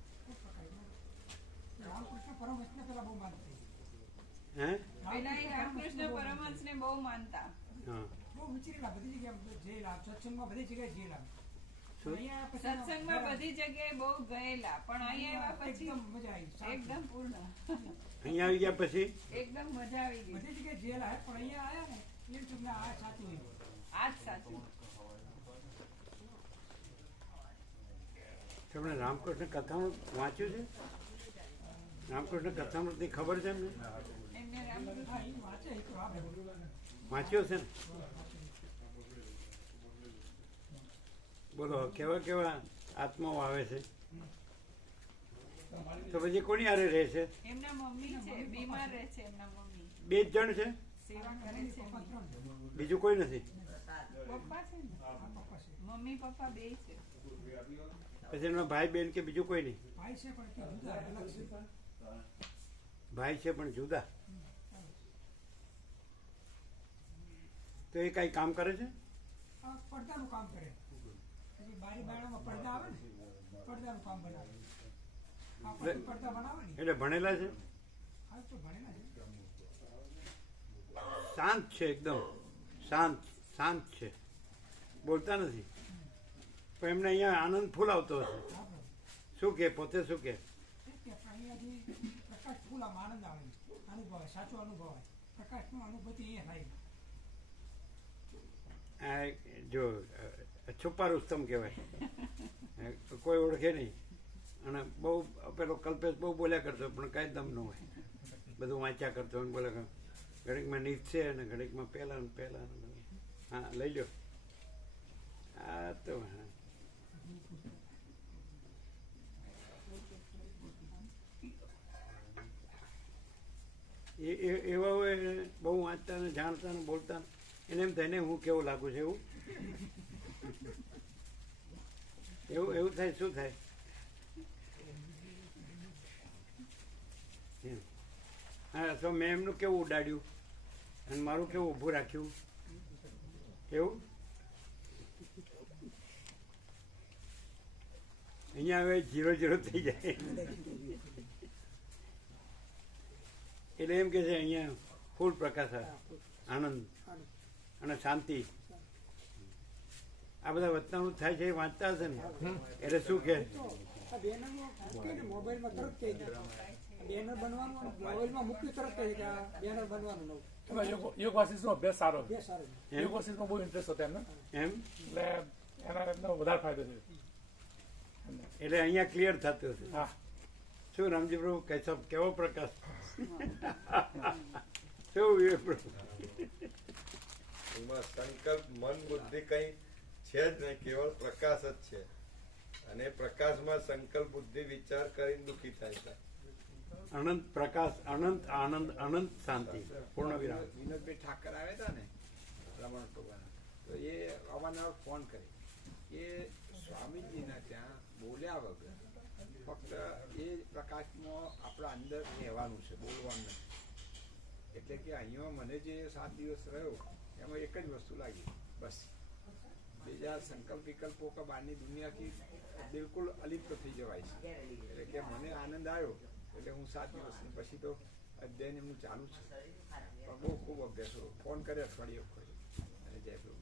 રામકૃષ્ણ પરમહંસને પેલા બહુ માનતા, હે? પેલા એ રામકૃષ્ણ પરમહંસને બહુ માનતા. હા. બહુ વિચરેલા, બધી જગ્યાએ જેલા, સત્સંગમાં બધી જગ્યાએ જેલા. શું? અહીંયા પછી સત્સંગમાં બધી જગ્યાએ બહુ ગયેલા, પણ અહીંયા આવ્યા પછી એકદમ મજા આવી, શાંતિ. એકદમ પૂર્ણ, અહીંયા આવી ગયા પછી એકદમ મજા આવી ગઈ. બધી જગ્યાએ જેલા હે, પણ અહીંયા આયા ને એમ તમને આ સાચું હોય. આ જ સાચું. તમને રામકૃષ્ણ કથામૃત વાંચ્યું છે? રામકૃષ્ણ કથામૃતની ખબર છે એમને? એમને રામકૃષ્ણ હા, એ વાંચે એ તો આપણે વાંચ્યો છે ને? બોલો કેવા કેવા આત્માઓ આવે છે? તો પછી કોની હારે રહે છે? એમના મમ્મી છે, બીમાર રહે છે એમના મમ્મી, બે જ જણ છે? સેવા કરે છે એમની. બીજું કોઈ નથી? પપ્પા છે ને, મમ્મી પપ્પા બે છે. પછી એમના ભાઈ બહેન કે બીજું કોઈ નહીં? ભાઈ છે પણ કે જુદા અલગ છે. ભાઈ છે પણ જુદા. તો એ કઈ કામ કરે છે? આ પડદાનું કામ કરે. પછી બારી બારણામાં પડદા આવે ને, પડદાનું કામ બનાવે. આ પછી પડદા બનાવે ને, એટલે ભણેલા છે? હાલ તો ભણેલા છે. શાંત છે, એકદમ શાંત શાંત છે, બોલતા નથી. પણ એમને અહીંયા આનંદ ફૂલ આવતો હશે. હા પ્રભુ. શું કે પોતે શું કે? એ કે અહીંયાથી પ્રકાશ ફૂલ આમ આનંદ આવે, અનુભવાય, સાચો અનુભવાય. પ્રકાશનો અનુભૂતિ અહીંયા થાય. આ જો છુપા રુસ્તમ કહેવાય. કોઈ ઓળખે નહીં. અને બહુ પેલો કલ્પેશ બહુ બોલ્યા કરતો, પણ કાંઈ દમ ન હોય. બધું વાંચ્યા કરતો અને બોલ્યા કરતો. ઘડીકમાં નીચે અને ઘડીકમાં પહેલા ને પહેલા. હા લઈ લો. આ તો હા. એવા હોય બહુ વાંચતા ને જાણતા ને બોલતા એને એમ થાય ને હું કેવું લાગુ છે એવું એવું એવું થાય. શું થાય? હા, તો મેં એમનું કેવું ઉડાડ્યું અને મારું કેવું ઊભું રાખ્યું એવું. અહીંયા હવે 0-0 થઈ જાય એટલે એમ કે છે અહીંયા ફૂલ પ્રકાશ, આનંદ અને શાંતિ. આ બધા વતનાનું થાય છે એ વાંચતા હશે ને એટલે શું કે આ બેનરમાં મૂકીને મોબાઈલમાં તરત કહી દે. બેનર બનવાનું મોબાઈલમાં મૂકી તરત કહે કે આ બેનર બનવાનું નવું. એમાં યોગ વાસિસનો અભ્યાસ સારો છે. બે સારું. યોગ વાસિસમાં બહુ ઇન્ટરેસ્ટ હતો એમને, એમ એટલે એમનો વધારે ફાયદો છે. એટલે અહીંયા ક્લિયર થતું હશે. હા, શું રામજી પ્રભુ કહેશો? કેવો પ્રકાશ? શું વિવેક પ્રભુ? એમાં સંકલ્પ મન બુદ્ધિ કઈ છે જ નહીં, કેવળ પ્રકાશ જ છે. અને એ પ્રકાશમાં સંકલ્પ બુદ્ધિ વિચાર કરીને દુઃખી થાય છે. અનંત પ્રકાશ, અનંત આનંદ, અનંત શાંતિ. પૂર્ણ વિરામ. વિનોદભાઈ ઠાકર આવ્યા હતા ને રમણ ટોબાના, તો એ અવારનવાર ફોન કરી એ સ્વામીજીના ત્યાં બોલ્યા વગર ફક્ત એ પ્રકાશમાં આપણા અંદર રહેવાનું છે, બોલવાનું નથી. એટલે કે અહીંયા મને જે 7 દિવસ રહ્યો એમાં એક જ વસ્તુ લાગી, બસ બીજા સંકલ્પ વિકલ્પો કે બહારની દુનિયાથી બિલકુલ અલિપ્ત થઈ જવાય છે. એટલે કે મને આનંદ આવ્યો એટલે હું 7 દિવસની પછી તો અધ્યયન એમનું ચાલુ છે, પણ બહુ ખૂબ અભ્યાસો ફોન કરે અઠવાડિયે વખત. અને જય પ્રભુ.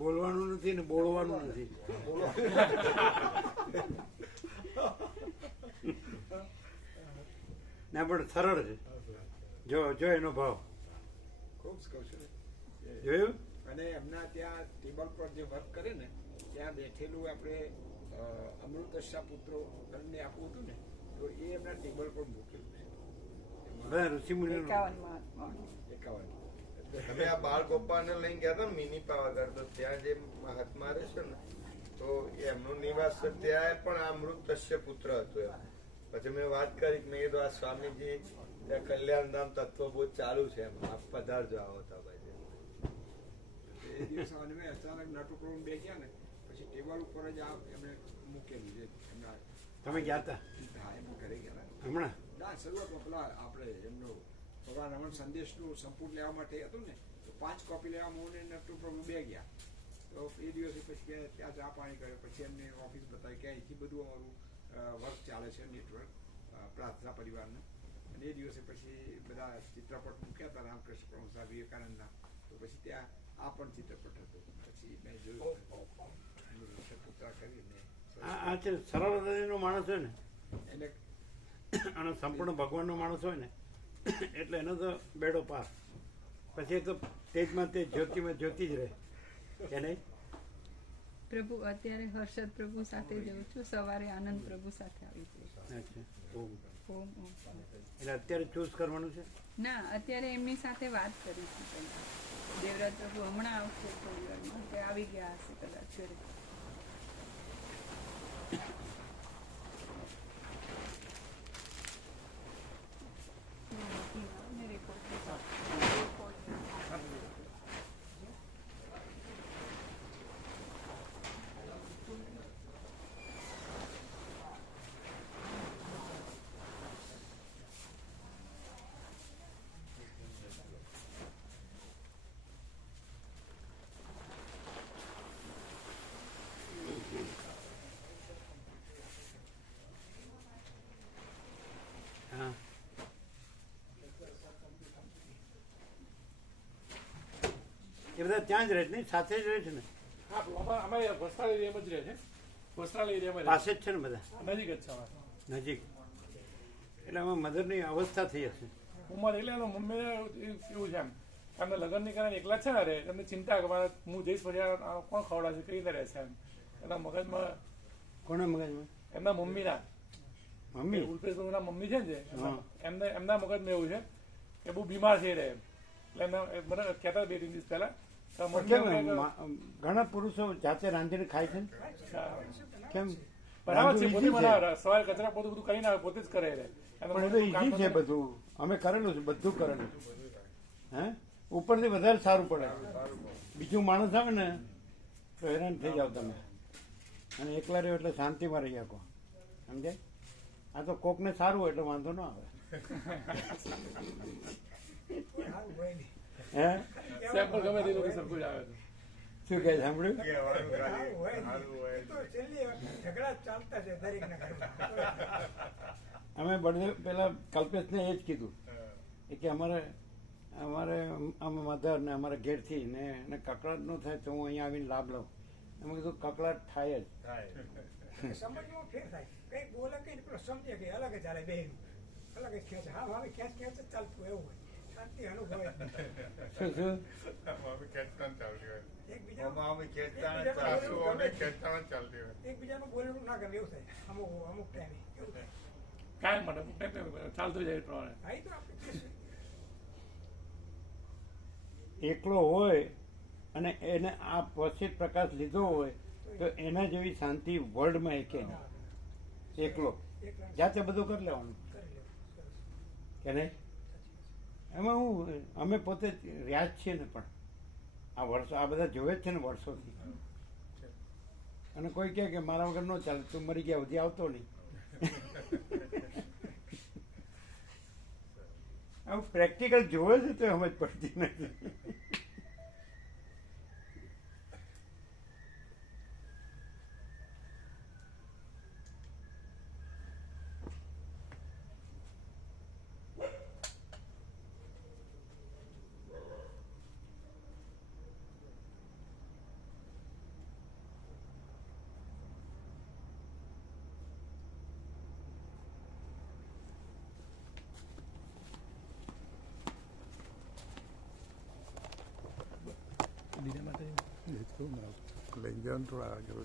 બોલવાનું નથી ને બોલવાનું નથી. ના પણ સરળ છે. જો એનો ભાવ ખૂબ જ કહું છું ને. જોયું. અને એમના ત્યાં ટેબલ પર જે વર્ક કરે ને ત્યાં બેઠેલું આપણે અમૃતસ્યા પુત્રો કરીને આપવું હતું ને, તો એ એમના ટેબલ પર મૂકેલું છે બધા ઋષિમુનિઓ 51. તમે આ બાળ ગોપાલને લઈને ગયા હતા ને મિની પાવાગઢ, તો ત્યાં જે મહાત્મા રહે છે ને, તો એમનું નિવાસ છે ત્યાં પણ આ અમૃતસ્ય પુત્ર હતો એમ. પછી મેં વાત કરી કે મેં કીધું આ સ્વામીજી ત્યાં કલ્યાણધામ તત્વ બહુ ચાલુ છે એમ, આપ પધારજો આવો હતા ભાઈ. એ દિવસે અમે અચાનક નટુપ્રભુ બે ગયા ને પછી ટેબલ ઉપર જ આ એમણે મૂકેલું છે એમના. તમે ગયા હતા હા, એમ ઘરે ગયા હમણાં? ના, શરૂઆતમાં પેલા આપણે એમનો ભગવાન રમણ સંદેશનું સંપૂર્ણ લેવા માટે હતું ને, તો 5 કોપી લેવા હું ને નટુપ્રભુ બે ગયા. તો એ દિવસે પછી ત્યાં ચા પાણી કર્યો, પછી એમને ઓફિસ બતાવી કે અહીંથી બધું અમારું વર્ક ચાલે છે, નેટવર્ક પ્રાર્થના પરિવારનું. અને એ દિવસે પછી બધા ચિત્રપટ મૂક્યા હતા રામકૃષ્ણ પરમહંસ વિવેકાનંદના. તો પછી ત્યાં આ પણ ચિત્રપટ હતો. પછી મેં જોયું પુત્રા કરીને આ છે સરળ હૃદયનો માણસ હોય ને એને અને સંપૂર્ણ ભગવાનનો માણસ હોય ને એટલે એનો તો બેડો પાર. પછી એ તો તેજમાં તે જ્યોતિમાં જ્યોતિ જ રહે કે નહીં? પ્રભુ અત્યારે હર્ષદ પ્રભુ સાથે જઉં છું, સવારે આનંદ પ્રભુ સાથે આવી છું. અચ્છા. ઓમ. ઓમ ઓમ. એટલે અત્યારે ચૂઝ કરવાનું છે. ના, અત્યારે એમની સાથે વાત કરી છે પહેલા. દેવરાજ પ્રભુ હમણાં આવશે થોડી વારમાં, તે આવી ગયા હશે કદાચ ઘરે. હા. એ બધા ત્યાં જ રહે છે ને, સાથે જ રહે છે ને, હા, અમારે વસ્ત્રાલ એરિયામાં જ રહે છે. વસ્ત્રાલ એરિયામાં પાસે જ છે ને બધા, નજીક જ છે અમારે. નજીક. એટલે આમાં મધરની અવસ્થા થઈ હશે. ઉંમર એટલે એનો મમ્મી એવું છે એમ એમને લગ્ન ની કરીને એકલા છે ને રે, એમને ચિંતા કે મારે હું જઈશ પછી આ કોણ ખવડાવશે, કઈ રીતે રહેશે એમ. એના મગજમાં કોના મગજમાં? એમના મમ્મીના મમ્મી. ઉલ્પેશ પ્રભુના મમ્મી છે ને, હા. એમના મગજમાં એવું છે કે બહુ બીમાર છે રે એમ. એટલે એમને મને કહેતા 2-3 દિવસ પહેલા તો મમ્મી કેમ એમ કહે ઘણા પુરુષો જાતે રાંધીને ખાય છે ને? કે કેમ? બનાવે છે, પોતે રાંધવું easy બનાવે, સવારે કચરા બધું કરીને આવે, પોતે જ કરે રે. પણ એ તો ઈઝી છે બધું. અમે કરેલું છે, બધું કરેલું છે. હે ઉપરથી વધારે સારું પડે. બીજું માણસ આવે ને તો હેરાન થઈ જાવ તમે, અને એકલા રહ્યો એટલે શાંતિમાં રહી શકો, સમજે? આ તો કોકને સારું હોય એટલે વાંધો ન આવે. સારું હોય નહીં. હે સેમ્પલ ગમે તે લોકો સરખું જ આવે છે. શું કહે સાંભળ્યું? સારું હોય નહીં. એ તો છેલ્લી ઝઘડા ચાલતા છે દરેકના ઘરમાં. અમે બળદેવ પેલા કલ્પેશને એ જ કીધું કે અમારે મધર ને અમારા ઘેરથી ને કકળાટ ન થાય તો હું અહીંયા આવીને લાભ લઉં. એમાં કીધું કકળાટ થાય જ. સમજમાં ફેર થાય. કંઈક બોલે કંઈક પેલો સમજે કે અલગ જ ચાલે બેનું. અલગ જ ખેંચ. હા હવે ખેંચ જ ચાલતું એવું હોય. શાંતિ અનુભવ શું શું એકબીજાનું બોલવું ના ગમે એવું થાય અમુક ટાઈમે એવું થાય. કાયમ માટે ચાલતું જાય એ પ્રમાણે. હા, એ તો આપણે કહીશું. એકલો હોય અને એને આ પછીત પ્રકાશ લીધો હોય તો એના જેવી શાંતિ વર્લ્ડમાં એકે નહીં. એકલો જાતે બધું કરી લેવાનું કે નહીં? એમાં હું અમે પોતે રહ્યા જ છીએ ને, પણ આ વર્ષો આ બધા જોવે જ છે ને વર્ષોથી. અને કોઈ કહે કે મારા વગર ન ચાલે, તું મરી ગયા સુધી આવતો નહીં. આવું પ્રેક્ટિકલ જોવે છે તો સમજ પડતી નથી. લઈ જવાનું થોડા આગળ